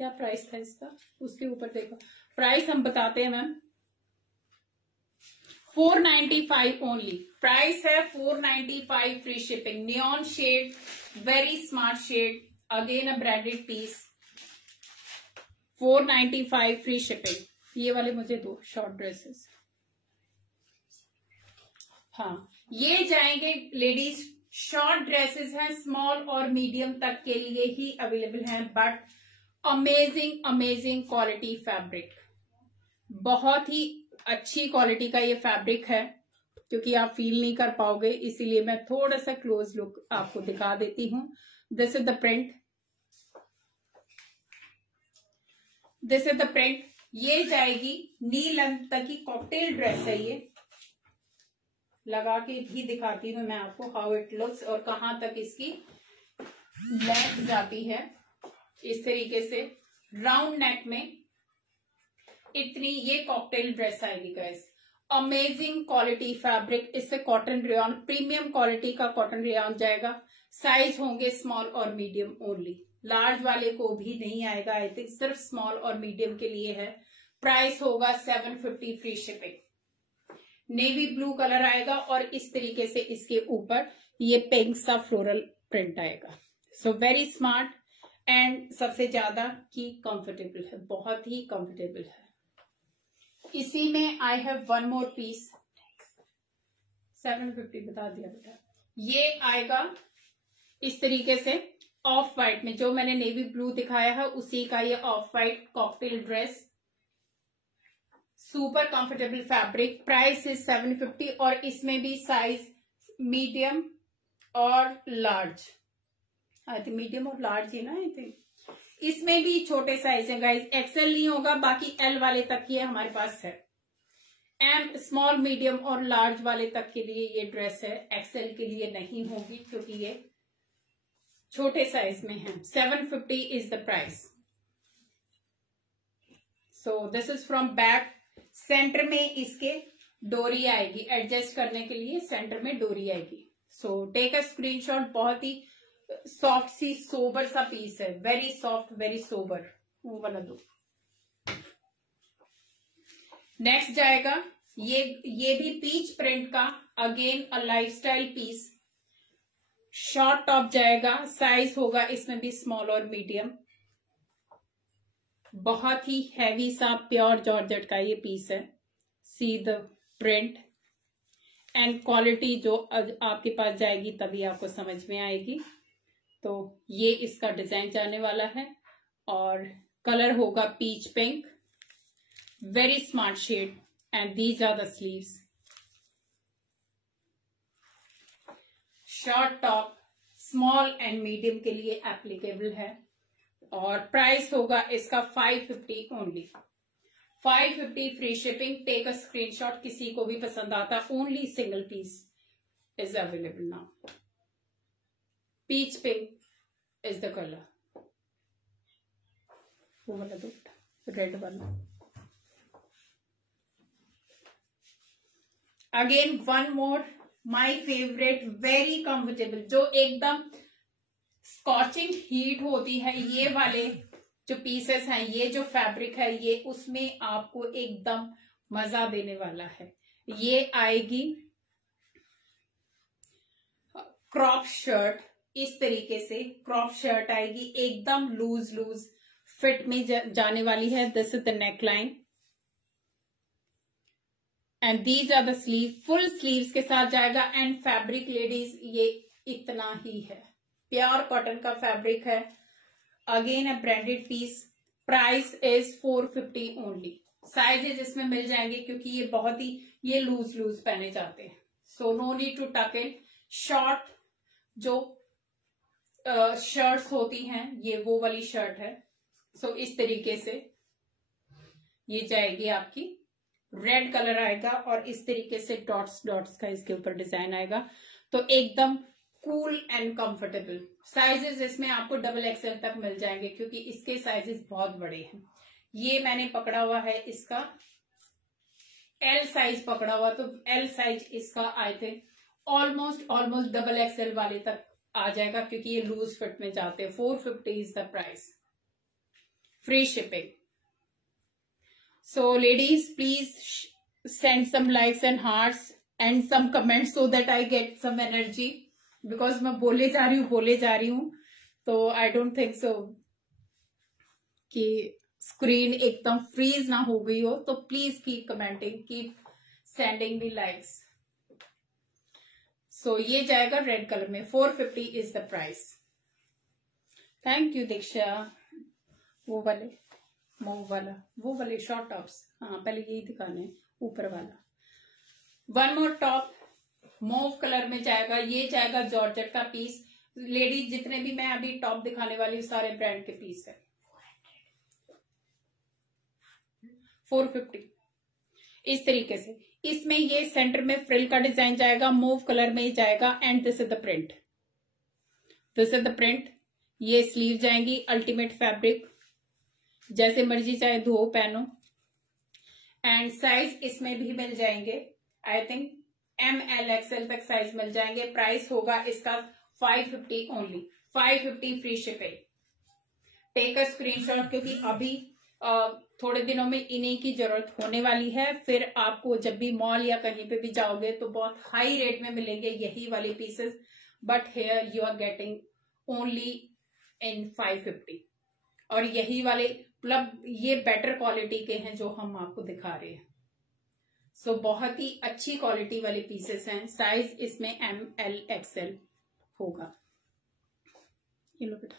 क्या प्राइस था इसका, उसके ऊपर देखो प्राइस हम बताते हैं मैम, 495 ओनली। प्राइस है 495, free shipping. Neon shade, very smart shade, again a branded piece, 495 free shipping. ये वाले मुझे दो शॉर्ट ड्रेसेस। हाँ, ये जाएंगे लेडीज, शॉर्ट ड्रेसेस हैं, स्मॉल और मीडियम तक के लिए ही अवेलेबल हैं, but amazing amazing quality fabric, बहुत ही अच्छी क्वालिटी का ये फैब्रिक है। क्योंकि आप फील नहीं कर पाओगे इसीलिए मैं थोड़ा सा क्लोज लुक आपको दिखा देती हूँ। This is the print, this is the print. ये जाएगी नी लेंथ तक की कॉकटेल ड्रेस है। ये लगा के भी दिखाती हूँ मैं आपको हाउ इट लुक्स और कहां तक इसकी लेंथ जाती है। इस तरीके से राउंड नेक में इतनी ये कॉकटेल ड्रेस आएगी गाइस। अमेजिंग क्वालिटी फैब्रिक, इससे कॉटन रेयॉन, प्रीमियम क्वालिटी का कॉटन रेयॉन जाएगा। साइज होंगे स्मॉल और मीडियम ओनली, लार्ज वाले को भी नहीं आएगा। आई थिंक सिर्फ स्मॉल और मीडियम के लिए है। प्राइस होगा 750 free shipping. Navy blue colour आएगा और इस तरीके से इसके ऊपर ये पिंक सा फ्लोरल प्रिंट आएगा। सो वेरी स्मार्ट एंड सबसे ज्यादा की कंफर्टेबल है, बहुत ही कंफर्टेबल है। इसी में I have one more piece, 750 बता दिया बेटा। ये आएगा इस तरीके से ऑफ वाइट में, जो मैंने नेवी ब्लू दिखाया है उसी का ये of white cocktail dress, super comfortable fabric. Price is 750 और इसमें भी साइज मीडियम और लार्ज, आई थिंक मीडियम और लार्ज ही ना, आई थिंक इसमें भी छोटे साइज है गाइज। एक्सएल नहीं होगा, बाकी एल वाले तक ये हमारे पास है। एम, स्मॉल, मीडियम और लार्ज वाले तक के लिए ये ड्रेस है, एक्सएल के लिए नहीं होगी क्योंकि ये छोटे साइज में है। 750 is the price. So this is from back. Centre में इसके डोरी आएगी, एडजस्ट करने के लिए सेंटर में डोरी आएगी। So take a screenshot. बहुत ही सॉफ्ट सी सोबर सा पीस है, वेरी सॉफ्ट वेरी सोबर, वो वाला दो। नेक्स्ट जाएगा ये भी पीच प्रिंट का, again a lifestyle piece. Short top जाएगा, साइज होगा इसमें भी स्मॉल और मीडियम। बहुत ही हैवी सा प्योर जॉर्जेट का ये पीस है। See the print and quality जो आपके पास जाएगी तभी आपको समझ में आएगी। तो ये इसका डिजाइन जाने वाला है और कलर होगा peach pink, very smart shade and these are the sleeves. Short top small and medium के लिए एप्लीकेबल है और प्राइस होगा इसका 550 only. 550 free shipping. Take a screenshot, किसी को भी पसंद आता, only single piece is available now. Peach pink is the colour, वो वाला दो, रेड वाला। Again one more, my favourite, very comfortable, जो एकदम स्कॉचिंग हीट होती है, ये वाले जो पीसेस हैं, ये जो फैब्रिक है, ये उसमें आपको एकदम मजा देने वाला है। ये आएगी क्रॉप शर्ट, इस तरीके से क्रॉप शर्ट आएगी, एकदम लूज लूज फिट में जाने वाली है। This is the neck line and these are the sleeve, full sleeves के साथ जाएगा। एंड फैब्रिक लेडीज ये इतना ही है, प्योर कॉटन का फैब्रिक है। Again a branded piece. Price is 450 only. Sizes इसमें मिल जाएंगे क्योंकि ये बहुत ही ये लूज लूज पहने जाते हैं। सो नो नीड टू टक इन। शॉर्ट जो शर्ट्स होती हैं, ये वो वाली शर्ट है। सो इस तरीके से ये जाएगी आपकी, रेड कलर आएगा और इस तरीके से डॉट्स डॉट्स का इसके ऊपर डिजाइन आएगा। तो एकदम कूल एंड कंफर्टेबल। साइजेस इसमें आपको डबल एक्सएल तक मिल जाएंगे क्योंकि इसके साइजेस बहुत बड़े हैं। ये मैंने पकड़ा हुआ है इसका एल साइज पकड़ा हुआ, तो एल साइज इसका I think almost double XL वाले तक आ जाएगा क्योंकि ये लूज फिट में जाते हैं। 450 is the price, free shipping. So ladies please send some likes and hearts and some comments so that I get some energy, because मैं बोले जा रही हूँ तो आई डोंट थिंक सो कि स्क्रीन एकदम फ्रीज ना हो गई हो। तो please keep commenting, keep sending the likes. So ये जाएगा रेड कलर में, 450 is the price. Thank you Diksha. वो वाले शॉर्ट टॉप्स, हाँ पहले यही दिखाने, ऊपर वाला। One more top mauve colour में जाएगा, ये जाएगा जॉर्जेट का पीस। लेडीज जितने भी मैं अभी टॉप दिखाने वाली हूँ सारे ब्रांड के पीस है। 450 इस तरीके से। इसमें ये सेंटर में फ्रिल का डिजाइन जाएगा, मूव कलर में ही जाएगा and this is the print, ये स्लीव जाएंगी। अल्टीमेट फैब्रिक, जैसे मर्जी चाहे धो पहनो। एंड साइज इसमें भी मिल जाएंगे, आई थिंक ML XL तक साइज मिल जाएंगे। प्राइस होगा इसका 550 only, 550 free shipping. Take a screenshot क्योंकि अभी थोड़े दिनों में इन्हीं की जरूरत होने वाली है। फिर आपको जब भी मॉल या कहीं पे भी जाओगे तो बहुत हाई रेट में मिलेंगे यही वाले pieces, but here you are getting only in 550। और यही वाले मतलब ये बेटर क्वालिटी के हैं जो हम आपको दिखा रहे हैं। सो बहुत ही अच्छी क्वालिटी वाले पीसेस हैं। साइज इसमें ML XL होगा। ये लो बेटा,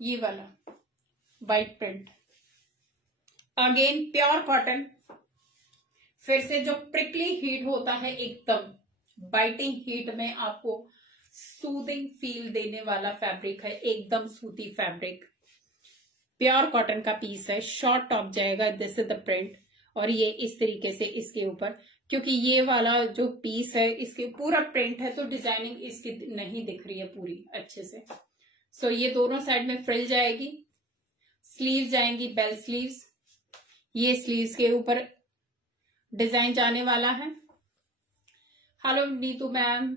ये वाला white print, again pure cotton. फिर से जो प्रिकली हीट होता है, एकदम बाइटिंग हीट में आपको सूदिंग फील देने वाला फैब्रिक है, एकदम सूती फैब्रिक। प्योर कॉटन का पीस है, शॉर्ट टॉप जाएगा, दिस इज द प्रिंट। और ये इस तरीके से इसके ऊपर, क्योंकि ये वाला जो पीस है इसके पूरा प्रिंट है तो डिजाइनिंग इसकी नहीं दिख रही है पूरी अच्छे से। सो ये दोनों साइड में फ्रिल जाएगी, स्लीव जाएंगी बेल स्लीव्स, ये स्लीव्स के ऊपर डिजाइन जाने वाला है। Hello Neetu ma'am.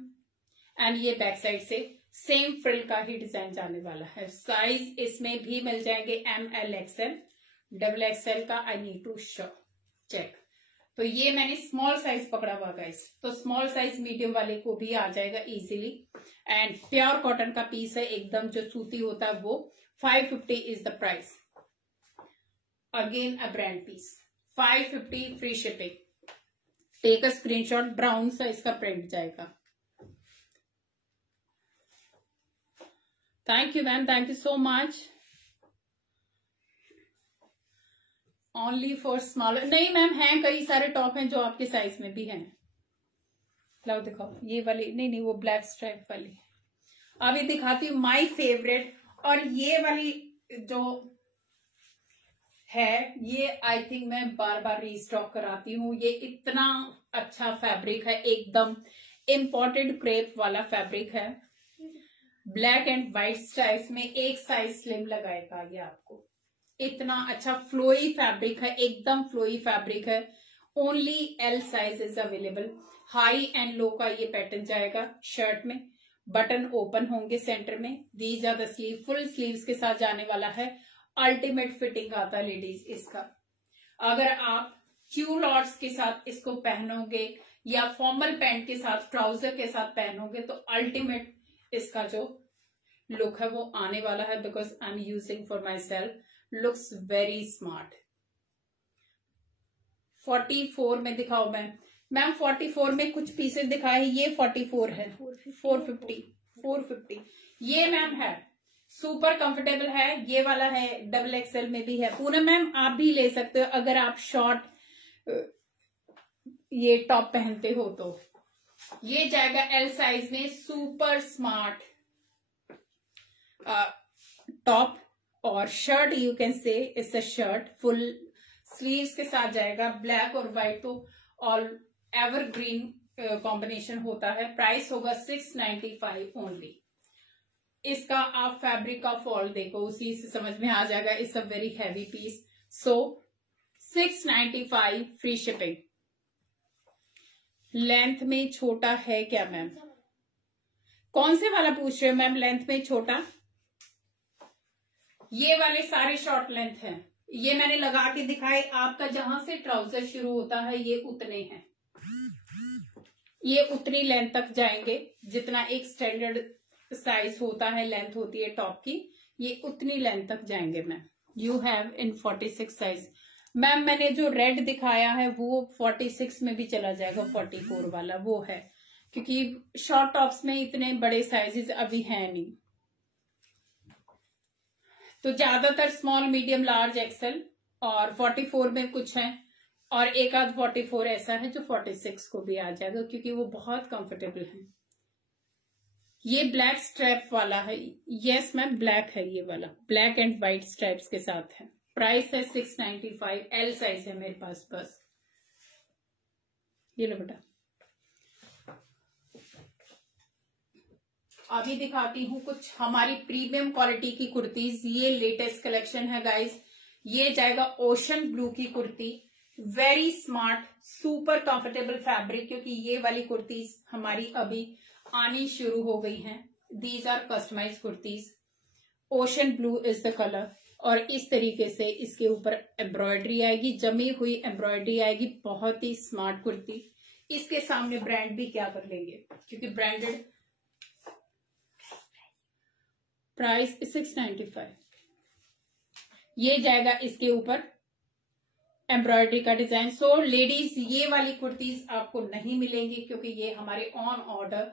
एंड ये बैक साइड से सेम फ्रिल का ही डिजाइन जाने वाला है। साइज इसमें भी मिल जाएंगे ML XL, डबल एक्सएल का आई नीड टू चेक। तो ये मैंने स्मॉल साइज पकड़ा हुआ गाइस, तो स्मॉल साइज मीडियम वाले को भी आ जाएगा इजीली। एंड प्योर कॉटन का पीस है, एकदम जो सूती होता है वो। 550 is the price. Again a brand piece, 550 free shipping. Take a screenshot. Brown सा इसका प्रिंट जाएगा। Thank you ma'am, thank you so much. Only for smaller नहीं मैम, हैं कई सारे टॉप हैं जो आपके साइज में भी हैं। लाओ दिखाओ, ये वाली नहीं, वो ब्लैक स्ट्राइप वाली। अभी दिखाती हूँ माय फेवरेट। और ये वाली जो है ये आई थिंक मैं बार बार रीस्टॉक कराती हूँ। ये इतना अच्छा फैब्रिक है, एकदम इम्पोर्टेड क्रेप वाला फैब्रिक है। ब्लैक एंड व्हाइट स्ट्राइप्स में एक साइज स्लिम लगाएगा ये आपको। इतना अच्छा फ्लोई फैब्रिक है, एकदम फ्लोई फैब्रिक है। Only L size is available. High and low का ये पैटर्न जाएगा शर्ट में। बटन ओपन होंगे सेंटर में। These are the sleeve, full sleeves के साथ जाने वाला है। अल्टीमेट फिटिंग आता है लेडीज इसका। अगर आप क्यू लॉट्स के साथ इसको पहनोगे या फॉर्मल पैंट के साथ, ट्राउजर के साथ पहनोगे तो अल्टीमेट इसका जो लुक है वो आने वाला है। Because I am using for my self, looks very smart. 44 में दिखाओ मैम 44 में कुछ पीसेस दिखाए, ये 44 है। 450 ये मैम है, सुपर कंफर्टेबल है। ये वाला है, डबल एक्सएल में भी है। पूनम मैम आप भी ले सकते हो अगर आप शॉर्ट ये टॉप पहनते हो तो। ये जाएगा L साइज में, सुपर स्मार्ट टॉप और shirt. You can say it's a shirt, full sleeves के साथ जाएगा। ब्लैक और व्हाइट तो ऑल एवरग्रीन कॉम्बिनेशन होता है। प्राइस होगा 695 ओनली। इसका आप फैब्रिक का फॉल देखो, उसी से समझ में आ जाएगा। It's a very heavy piece. So 695 free shipping. Length में छोटा है क्या मैम? कौन से वाला पूछ रहे हो मैम? लेंथ में छोटा, ये वाले सारे शॉर्ट लेंथ हैं। ये मैंने लगा के दिखाए। आपका जहां से ट्राउजर शुरू होता है ये उतने हैं, ये उतनी लेंथ तक जाएंगे जितना एक स्टैंडर्ड साइज होता है, लेंथ होती है टॉप की, ये उतनी लेंथ तक जाएंगे ma'am. You have in 46 size. Ma'am मैंने जो रेड दिखाया है वो 46 में भी चला जाएगा, 44 वाला वो है, क्योंकि शॉर्ट टॉप्स में इतने बड़े साइजेस अभी हैं नहीं। तो ज्यादातर स्मॉल, मीडियम, लार्ज, एक्सेल और 44 में कुछ है, और एक आध 44 ऐसा है जो 46 को भी आ जाएगा, क्योंकि वो बहुत कंफर्टेबल है। ये ब्लैक स्ट्रैप वाला है। यस मैम, ब्लैक है ये वाला, ब्लैक एंड व्हाइट स्ट्रैप्स के साथ है। प्राइस है 695। एल साइज है मेरे पास बस। ये लो बेटा। अभी दिखाती हूँ कुछ हमारी प्रीमियम क्वालिटी की कुर्तीज। ये लेटेस्ट कलेक्शन है गाइस। ये जाएगा ओशन ब्लू की kurti, very smart, super comfortable fabric, क्योंकि ये वाली कुर्तीज हमारी अभी आनी शुरू हो गई हैं। These are customise kurtis. Ocean blue is the colour, और इस तरीके से इसके ऊपर एम्ब्रॉयडरी आएगी, जमी हुई एम्ब्रॉयडरी आएगी। बहुत ही स्मार्ट कुर्ती। इसके सामने ब्रांड भी क्या कर लेंगे, क्योंकि ब्रांडेड। प्राइस 695। ये जाएगा इसके ऊपर एम्ब्रॉयडरी का डिजाइन। सो लेडीज, ये वाली कुर्तीज आपको नहीं मिलेंगी, क्योंकि ये हमारे ऑन ऑर्डर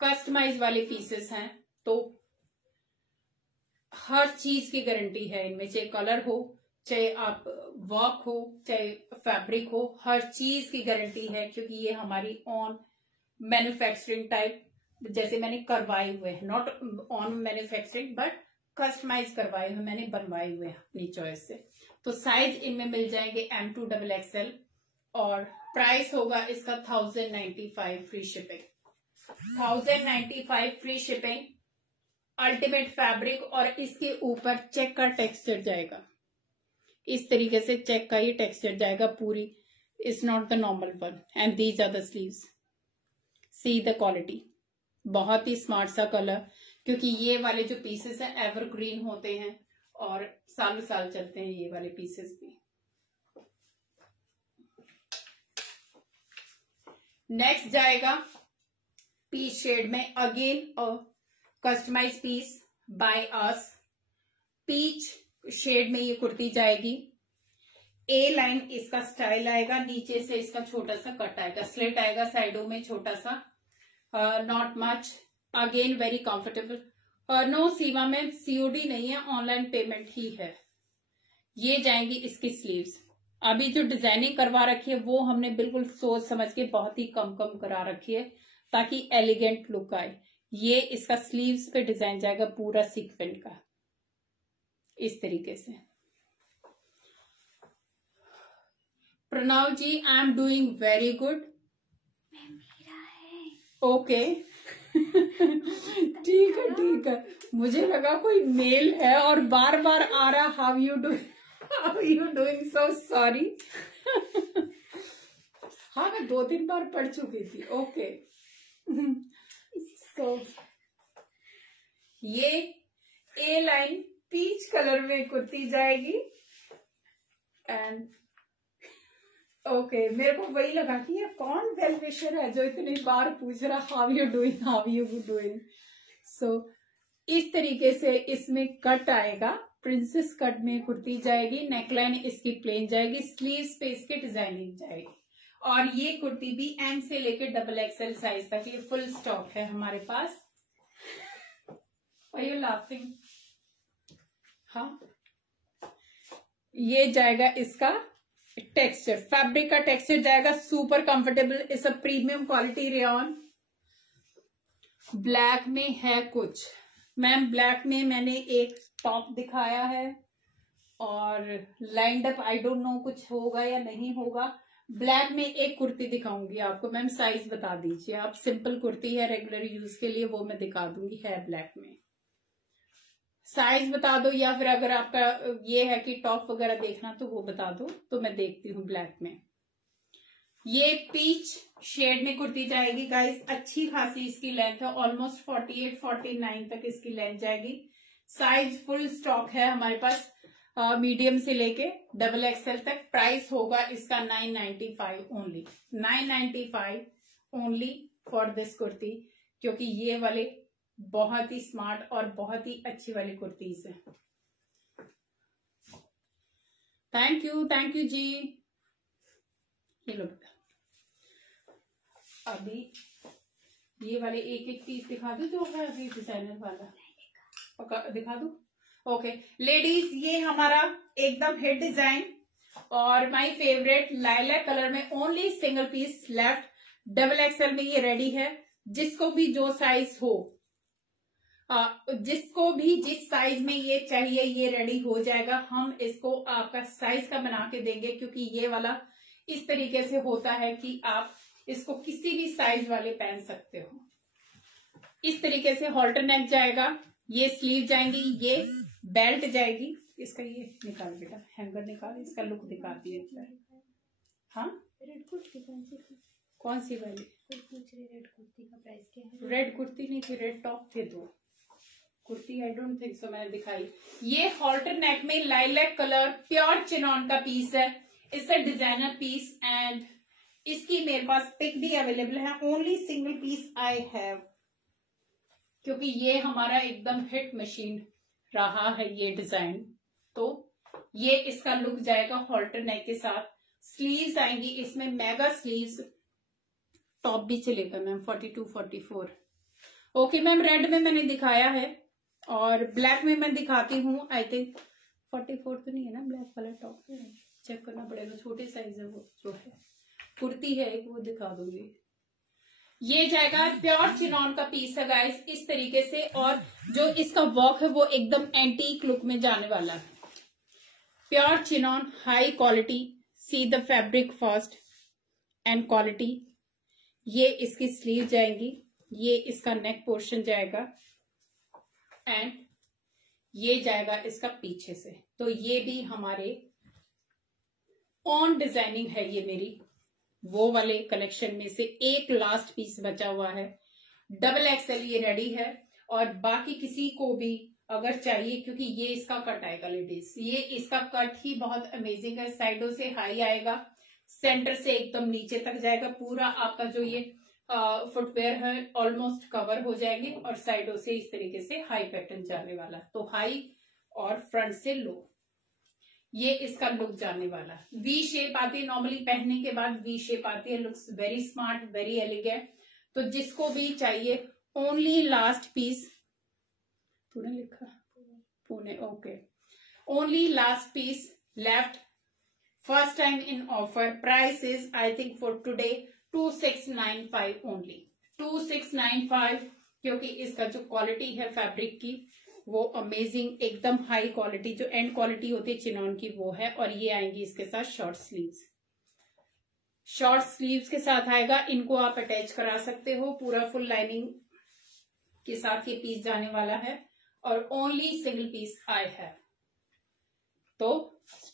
कस्टमाइज वाले पीसेस हैं। तो हर चीज की गारंटी है इनमें, चाहे कलर हो, चाहे आप वर्क हो, चाहे फैब्रिक हो, हर चीज की गारंटी है, क्योंकि ये हमारी ऑन मैन्युफैक्चरिंग टाइप, जैसे मैंने करवाए हुए हैं, not on manufacturing but customise करवाए हुए, मैंने बनवाए हुए हैं अपनी चॉइस से। तो साइज इनमें मिल जाएंगे M2 XXL, और प्राइस होगा इसका 1095 free shipping. 1095 free shipping. Ultimate fabric, और इसके ऊपर चेक का टेक्सचर जाएगा। इस तरीके से चेक का ये टेक्सचर जाएगा पूरी। It's not the normal one. And these are the sleeves. See the quality. बहुत ही स्मार्ट सा कलर, क्योंकि ये वाले जो पीसेस हैं एवरग्रीन होते हैं और सालों साल चलते हैं ये वाले पीसेस भी। नेक्स्ट जाएगा पीच शेड में, again customise piece by us. Peach shade में ये कुर्ती जाएगी। ए लाइन इसका स्टाइल आएगा, नीचे से इसका छोटा सा कट आएगा, स्लिट आएगा साइडों में छोटा सा, not much. Again very comfortable. No Seema में सीओडी नहीं है, ऑनलाइन पेमेंट ही है। ये जाएंगी इसकी स्लीव्स। अभी जो डिजाइनिंग करवा रखी है वो हमने बिल्कुल सोच समझ के बहुत ही कम करा रखी है, ताकि एलिगेंट लुक आए। ये इसका स्लीव्स पे डिजाइन जाएगा पूरा सीक्वेंट का, इस तरीके से। Pranav ji, I am doing very good. Okay ठीक है ठीक है। मुझे लगा कोई मेल है और बार बार आ रहा, how you doing, so sorry. हाँ, मैं 2-3 बार पढ़ चुकी थी। ओके सो ये ए लाइन पीच कलर में कुर्ती जाएगी। एंड ओके, मेरे को वही लगा कि ये कौन वेल विशर है जो इतनी बार पूछ रहा हाउ यू डूइंग। सो इस तरीके से इसमें कट आएगा, प्रिंसेस कट में कुर्ती जाएगी। नेकलाइन इसकी प्लेन जाएगी, स्लीव्स पे इसकी डिजाइनिंग जाएगी। और ये कुर्ती भी एम से लेके XXL साइज तक ये फुल स्टॉक है हमारे पास। Are you laughing? हाँ, ये जाएगा इसका टेक्सचर, फैब्रिक का टेक्सचर जाएगा सुपर कंफर्टेबल। इस प्रीमियम क्वालिटी रेयॉन। ब्लैक में है कुछ मैम, ब्लैक में मैंने एक टॉप दिखाया है और lined up, I don't know कुछ होगा या नहीं होगा, ब्लैक में एक कुर्ती दिखाऊंगी आपको। मैम साइज बता दीजिए आप। सिंपल कुर्ती है रेगुलर यूज के लिए, वो मैं दिखा दूंगी। है ब्लैक में, साइज बता दो, या फिर अगर आपका ये है कि टॉप वगैरह देखना तो वो बता दो, तो मैं देखती हूँ ब्लैक में। ये पीच शेड में कुर्ती जाएगी गाइस। अच्छी खासी इसकी लेंथ है, ऑलमोस्ट 48-49 तक इसकी लेंथ जाएगी। साइज फुल स्टॉक है हमारे पास, मीडियम से लेके डबल एक्सएल तक। प्राइस होगा इसका 995 only, 995 only for this kurti, क्योंकि ये वाले बहुत ही स्मार्ट और बहुत ही अच्छी वाली कुर्तीज है। थैंक यू जी। ये लो बेटा, अभी ये वाले एक एक पीस दिखा दो जो है अभी डिजाइनर वाला, दिखा दो। ओके लेडीज, ये हमारा एकदम हिट डिजाइन और माय फेवरेट लाइलैक कलर में only single piece left. Double XL में ये रेडी है। जिसको भी जो साइज हो, जिसको भी जिस साइज में ये चाहिए ये रेडी हो जाएगा। हम इसको आपका साइज का बना के देंगे, क्योंकि ये वाला इस तरीके से होता है कि आप इसको किसी भी साइज वाले पहन सकते हो। इस तरीके से हॉल्टर नेक जाएगा, ये स्लीव जाएंगी, ये बेल्ट जाएगी। इसका ये निकाल बेटा, हैंगर निकाल, इसका लुक दिखाती है। हाँ रेड कुर्ती कौन सी वाली? रेड कुर्ती का प्राइस क्या है? रेड कुर्ती नहीं थी, रेड टॉप थे दो kurti. I don't think so मैंने दिखाई। ये हॉल्टर नेक में लाइलैक कलर प्योर चिनॉन का पीस है। इसका डिजाइनर पीस एंड इसकी मेरे पास पिक भी अवेलेबल है। Only single piece I have, क्योंकि ये हमारा एकदम हिट मशीन रहा है ये डिजाइन। तो ये इसका लुक जाएगा हॉल्टर नेक के साथ। स्लीव्स आएंगी इसमें मेगा स्लीव्स। टॉप भी चलेगा मैम 42-44। ओके मैम, रेड में मैंने दिखाया है और ब्लैक में मैं दिखाती हूँ। आई थिंक 44 तो नहीं है ना ब्लैक वाला टॉप, चेक करना पड़ेगा। छोटे साइज है वो, जो है कुर्ती है एक, वो दिखा दूंगी। ये जाएगा प्योर चिनॉन का पीस है गाइस, इस तरीके से। और जो इसका वर्क है वो एकदम एंटीक लुक में जाने वाला है। Pure chinon, high quality. C the fabric first and quality. ये इसकी स्लीव जाएंगी, ये इसका नेक पोर्शन जाएगा एंड ये जाएगा इसका पीछे से। तो ये भी हमारे ऑन डिजाइनिंग है। ये मेरी वो वाले कलेक्शन में से एक लास्ट पीस बचा हुआ है। डबल एक्सएल ये रेडी है। और बाकी किसी को भी अगर चाहिए, क्योंकि ये इसका कट आएगा लेडीज, ये इसका कट ही बहुत अमेजिंग है। साइडों से हाई आएगा, सेंटर से एकदम नीचे तक जाएगा। पूरा आपका जो ये फुटवेयर है ऑलमोस्ट कवर हो जाएंगे और साइडों से इस तरीके से हाई पैटर्न जाने वाला। तो हाई और फ्रंट से लो, ये इसका लुक जाने वाला। वी शेप आती है नॉर्मली, पहनने के बाद वी शेप आती है। Looks very smart, very elegant. तो जिसको भी चाहिए ओनली लास्ट पीस, पुणे लिखा, Pune, okay, only last piece left, first time in offer. Price is I think for today 2695 only, 2695, क्योंकि इसका जो क्वालिटी है फैब्रिक की वो अमेजिंग, एकदम हाई क्वालिटी। जो एंड क्वालिटी होती है चिनॉन की वो है। और ये आएंगी इसके साथ शॉर्ट स्लीव्स, शॉर्ट स्लीव्स के साथ आएगा। इनको आप अटैच करा सकते हो। पूरा फुल लाइनिंग के साथ ये पीस जाने वाला है और ओनली सिंगल पीस आई है। तो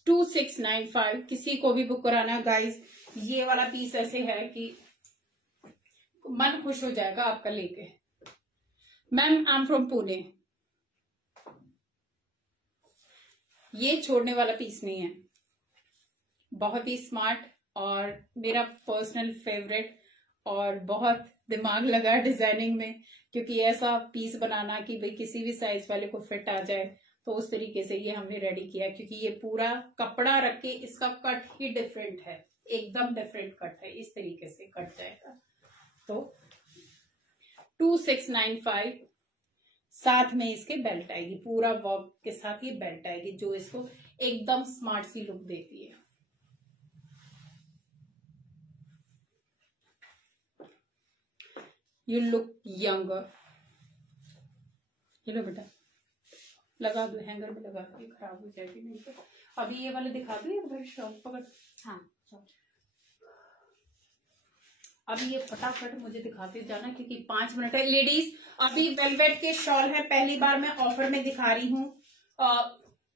2695, किसी को भी बुक कराना गाइस। ये वाला पीस ऐसे है कि मन खुश हो जाएगा आपका लेके। Ma'am I am from Pune. ये छोड़ने वाला पीस नहीं है, बहुत ही स्मार्ट और मेरा पर्सनल फेवरेट और बहुत दिमाग लगा डिजाइनिंग में, क्योंकि ऐसा पीस बनाना कि भाई किसी भी साइज वाले को फिट आ जाए, तो उस तरीके से ये हमने रेडी किया। क्योंकि ये पूरा कपड़ा रख के इसका कट ही डिफरेंट है, एकदम डिफरेंट कट है, इस तरीके से कट जाएगा। तो 2695, साथ में इसके बेल्ट आएगी, पूरा वर्क के साथ ये बेल्ट आएगी जो इसको एकदम स्मार्ट सी लुक देती है। You look younger. ये लो बेटा, लगा दो, हैंगर में लगा दो, खराब हो जाएगी नहीं तो। अभी ये वाले दिखा दो एक बार, शॉप पकड़। हाँ अभी ये फटाफट मुझे दिखाते जाना क्योंकि 5 मिनट है। लेडीज अभी वेलवेट के शॉल है, पहली बार मैं ऑफर में दिखा रही हूँ।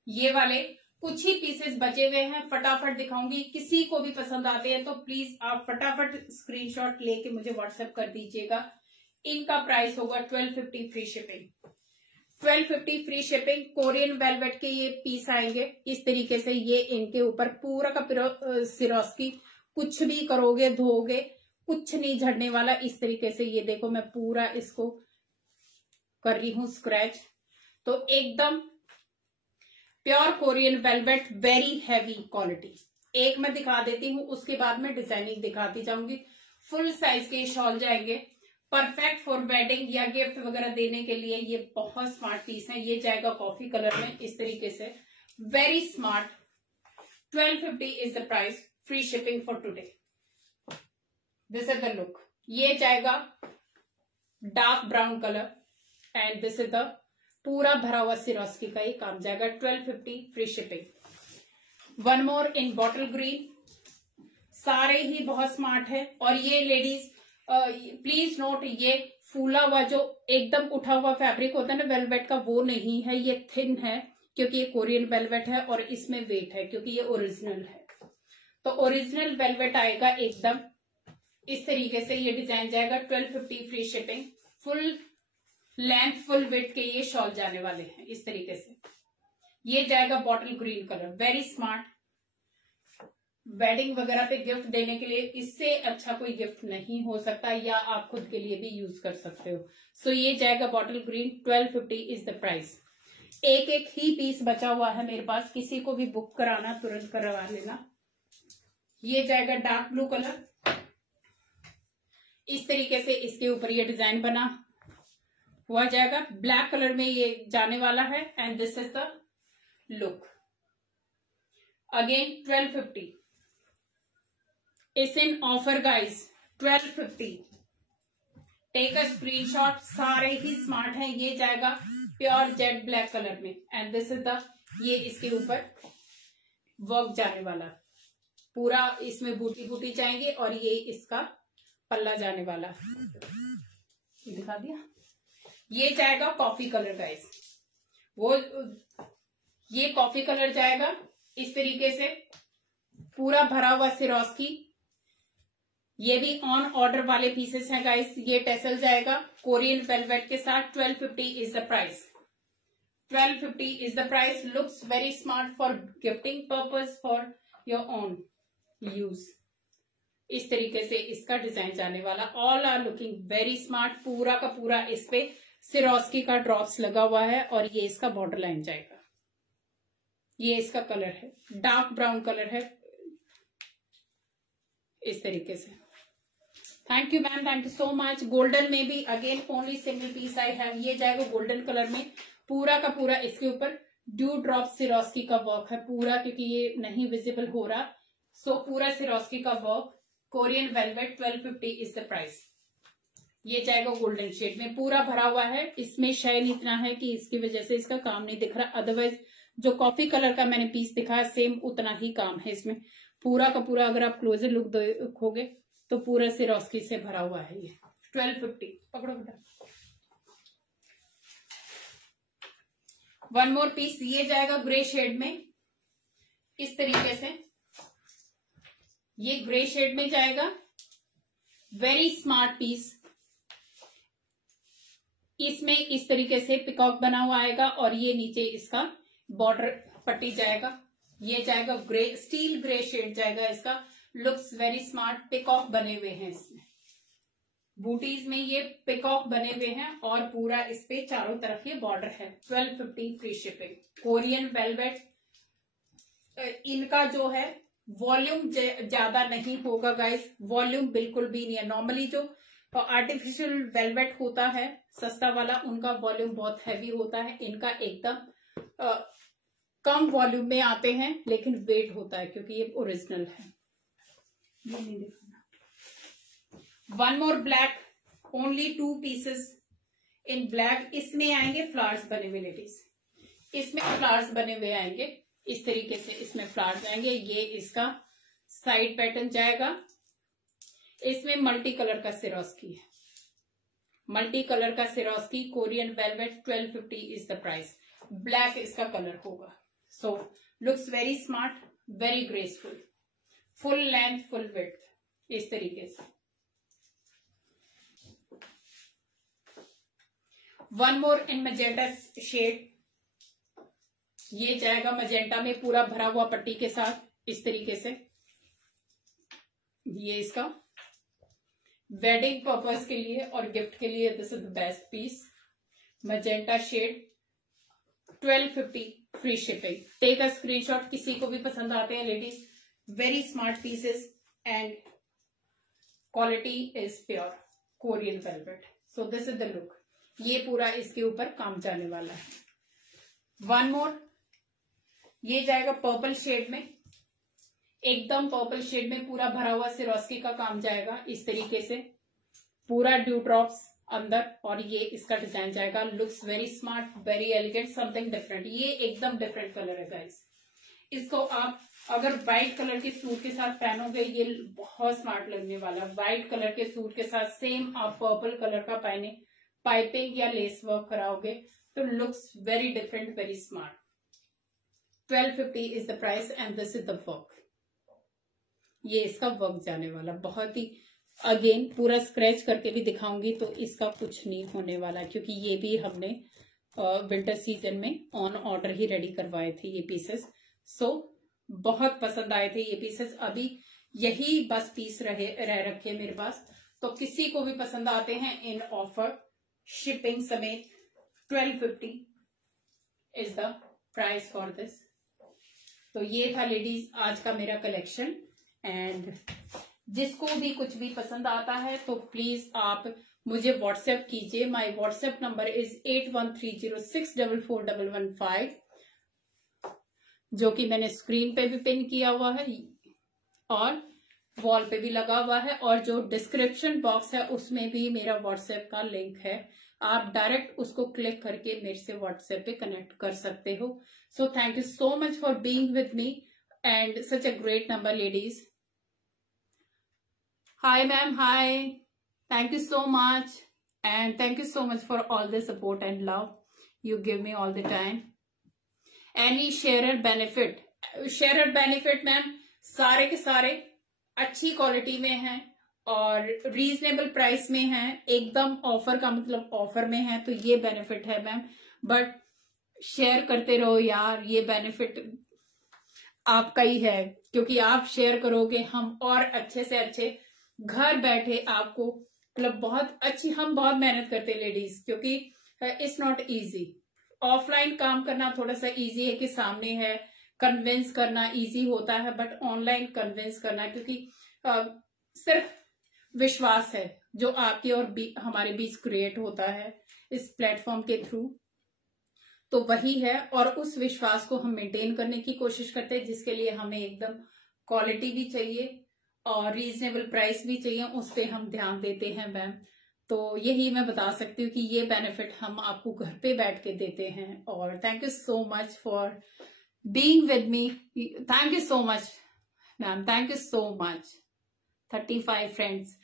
ये वाले कुछ ही पीसेस बचे हुए हैं, फटाफट दिखाऊंगी। किसी को भी पसंद आते हैं तो प्लीज आप फटाफट स्क्रीनशॉट लेके मुझे व्हाट्सएप कर दीजिएगा। इनका प्राइस होगा 1250 free shipping. 1250 free shipping. Korean velvet के ये पीस आएंगे इस तरीके से। ये इनके ऊपर पूरा का सिरोस्की, कुछ भी करोगे धोगे कुछ नहीं झड़ने वाला। इस तरीके से ये देखो मैं पूरा इसको कर रही हूं स्क्रैच। तो एकदम pure Korean velvet, very heavy quality. एक मैं दिखा देती हूँ, उसके बाद में डिजाइनिंग दिखाती जाऊंगी। फुल साइज के शॉल जाएंगे, परफेक्ट फॉर वेडिंग या गिफ्ट वगैरह देने के लिए। ये बहुत स्मार्ट पीस है। ये जाएगा कॉफी कलर में इस तरीके से, very smart. 1250 is the price, free shipping for today. This is the look. ये जाएगा dark brown colour and this is the पूरा भरा हुआ सिरोस्की का ये काम जाएगा। 1250 फ्री शिपिंग। वन मोर इन बॉटल ग्रीन। सारे ही बहुत स्मार्ट है। और ये लेडीज प्लीज नोट, ये फूला हुआ जो एकदम उठा हुआ फैब्रिक होता है ना वेलवेट का, वो नहीं है। ये थिन है क्योंकि ये कोरियन वेलवेट है और इसमें वेट है क्योंकि ये ओरिजिनल है। तो ओरिजिनल वेलवेट आएगा एकदम इस तरीके से। ये डिजाइन जाएगा 1250 free shipping. Full length full weight के ये शॉल जाने वाले हैं इस तरीके से। ये जाएगा bottle green colour, very smart. Wedding वगैरह पे गिफ्ट देने के लिए इससे अच्छा कोई गिफ्ट नहीं हो सकता, या आप खुद के लिए भी यूज कर सकते हो। सो ये जाएगा bottle green. 1250 is the price. एक एक ही पीस बचा हुआ है मेरे पास, किसी को भी बुक कराना तुरंत करवा लेना। ये जाएगा डार्क ब्लू कलर इस तरीके से। इसके ऊपर ये डिजाइन बना हुआ जाएगा, ब्लैक कलर में ये जाने वाला है and this is the look. Again 1250 it's in offer guys. 1250 take a screenshot. सारे ही स्मार्ट हैं। ये जाएगा प्योर जेड ब्लैक कलर में एंड दिस इज द, ये इसके ऊपर वर्क जाने वाला पूरा, इसमें बूटी बूटी जाएंगे और ये इसका पल्ला जाने वाला। ये दिखा दिया। ये जाएगा कॉफी कलर गाइस। वो ये कॉफी कलर जाएगा इस तरीके से, पूरा भरा हुआ सिरोस्की। ये भी ऑन ऑर्डर वाले पीसेस हैं गाइस। ये टेसल जाएगा कोरियन वेलवेट के साथ। 1250 is the price. 1250 is the price. Looks very smart for gifting purpose, for your own use. इस तरीके से इसका डिजाइन जाने वाला। All are looking very smart. पूरा का पूरा इस पे सिरोस्की का ड्रॉप्स लगा हुआ है और ये इसका बॉर्डर लाइन जाएगा। ये इसका कलर है, डार्क ब्राउन कलर है इस तरीके से। Thank you ma'am, thank you so much. Golden में भी again only single piece I have. ये जाएगा गोल्डन कलर में, पूरा का पूरा इसके ऊपर ड्यू ड्रॉप सिरोस्की का वर्क है पूरा, क्योंकि ये नहीं विजिबल हो रहा। सो पूरा सिरोस्की का work, Korean velvet. 1250 is the price. ये जाएगा गोल्डन शेड में, पूरा भरा हुआ है। इसमें शाइन इतना है कि इसकी वजह से इसका काम नहीं दिख रहा, अदरवाइज जो कॉफी कलर का मैंने पीस दिखाया सेम उतना ही काम है इसमें। पूरा का पूरा अगर आप क्लोजर लुक देखोगे तो पूरा सिरोस्की से भरा हुआ है ये। 1250 पकड़ो बेटा। वन मोर पीस, ये जाएगा ग्रे शेड में इस तरीके से। ये ग्रे शेड में जाएगा, वेरी स्मार्ट पीस। इसमें इस तरीके से पिकॉक बना हुआ आएगा और ये नीचे इसका बॉर्डर पट्टी जाएगा। ये जाएगा ग्रे, स्टील ग्रे शेड जाएगा इसका। Looks very smart. पिकॉक बने हुए हैं इसमें, बूटीज में ये पिकॉक बने हुए हैं और पूरा इस पे चारों तरफ ये बॉर्डर है। 1250 फ्री शिपिंग। कोरियन वेलवेट, इनका जो है वॉल्यूम ज्यादा नहीं होगा गाइस, वॉल्यूम बिल्कुल भी नहीं है। नॉर्मली जो आर्टिफिशियल वेलवेट होता है सस्ता वाला, उनका वॉल्यूम बहुत हैवी होता है। इनका एकदम कम वॉल्यूम में आते हैं लेकिन वेट होता है क्योंकि ये ओरिजिनल है। ये नहीं देखना। One more black, only 2 pieces in black. इसमें आएंगे फ्लावर्स बने हुए लेडीज, इसमें फ्लावर्स बने हुए आएंगे इस तरीके से। इसमें फ्लावर्स आएंगे। ये इसका साइड पैटर्न जाएगा। इसमें मल्टी कलर का सिरोस्की है, मल्टी कलर का Swarovski Korean velvet 1250 is the price. Black इसका कलर होगा। सो looks very smart, very graceful, full length full width, इस तरीके से। वन मोर इन मजेंटा शेड, ये जाएगा मजेंटा में पूरा भरा हुआ पट्टी के साथ, इस तरीके से। ये इसका वेडिंग पर्पस के लिए और गिफ्ट के लिए this is the best piece. Magenta shade 1250 free shipping. Take a screenshot, किसी को भी पसंद आते हैं ladies, very smart pieces and quality is pure Korean velvet. So this is the look, ये पूरा इसके ऊपर काम जाने वाला है। वन मोर, ये जाएगा पर्पल शेड में, एकदम पर्पल शेड में पूरा भरा हुआ सिरोस्की का काम जाएगा, इस तरीके से पूरा ड्यू ड्रॉप्स अंदर, और ये इसका डिजाइन जाएगा। Looks very smart, very elegant, something different. ये एकदम डिफरेंट कलर है गाइस। इसको आप अगर व्हाइट कलर के सूट के साथ पहनोगे, ये बहुत स्मार्ट लगने वाला। व्हाइट कलर के सूट के साथ सेम आप पर्पल कलर का पहने, पाइपिंग या लेस वर्क कराओगे तो looks very different, very smart. 1250 is the price and this is the work. ये इसका वर्क जाने वाला, बहुत ही अगेन पूरा स्क्रैच करके भी दिखाऊंगी तो इसका कुछ नहीं होने वाला, क्योंकि ये भी हमने विंटर सीजन में ऑन ऑर्डर ही रेडी करवाए थे ये पीसेस। सो बहुत पसंद आए थे ये पीसेस। अभी यही बस पीस रह रखे मेरे पास, तो किसी को भी पसंद आते हैं इन ऑफर, शिपिंग समेत 1250 is the price for this. तो ये था लेडीज आज का मेरा कलेक्शन, एंड जिसको भी कुछ भी पसंद आता है तो प्लीज आप मुझे व्हाट्सएप कीजिए। माय व्हाट्सएप नंबर इज 8130644115, जो कि मैंने स्क्रीन पे भी पिन किया हुआ है और वॉल पे भी लगा हुआ है, और जो डिस्क्रिप्शन बॉक्स है उसमें भी मेरा व्हाट्सएप का लिंक है। आप डायरेक्ट उसको क्लिक करके मेरे से व्हाट्सएप पे कनेक्ट कर सकते हो। सो thank you so much for being with me and such a great number ladies. Hi ma'am, hi. Thank you so much, and thank you so much for all the support and love you give me all the time. Any sharer benefit? Sharer benefit ma'am, सारे के सारे अच्छी quality में हैं और reasonable price में हैं, एकदम ऑफर का मतलब ऑफर में है, तो ये बेनिफिट है मैम। बट शेयर करते रहो यार, ये बेनिफिट आपका ही है, क्योंकि आप शेयर करोगे हम और अच्छे से अच्छे घर बैठे आपको मतलब बहुत अच्छी, हम बहुत मेहनत करते हैं लेडीज, क्योंकि इट्स नॉट इजी। ऑफलाइन काम करना थोड़ा सा इजी है कि सामने है, कन्विंस करना इजी होता है, बट ऑनलाइन कन्विंस करना, क्योंकि सिर्फ विश्वास है जो आपके और हमारे बीच क्रिएट होता है इस प्लेटफॉर्म के थ्रू, तो वही है। और उस विश्वास को हम मेंटेन करने की कोशिश करते हैं, जिसके लिए हमें एकदम क्वालिटी भी चाहिए और रीजनेबल प्राइस भी चाहिए, उस पर हम ध्यान देते हैं मैम। तो यही मैं बता सकती हूँ कि ये बेनिफिट हम आपको घर पे बैठ के देते हैं। और thank you so much for being with me, thank you so much ma'am, thank you so much. 35 friends,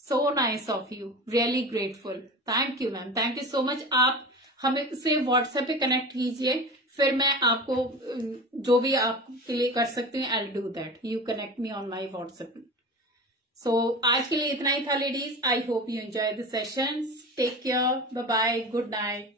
so nice of you, really grateful, thank you ma'am, thank you so much. आप हमें से WhatsApp पे connect कीजिए, फिर मैं आपको जो भी आपके लिए कर सकती हूँ, I will do that. You connect me on my WhatsApp. So आज के लिए इतना ही था ladies. I hope you enjoy the sessions. Take care, bye bye, good night.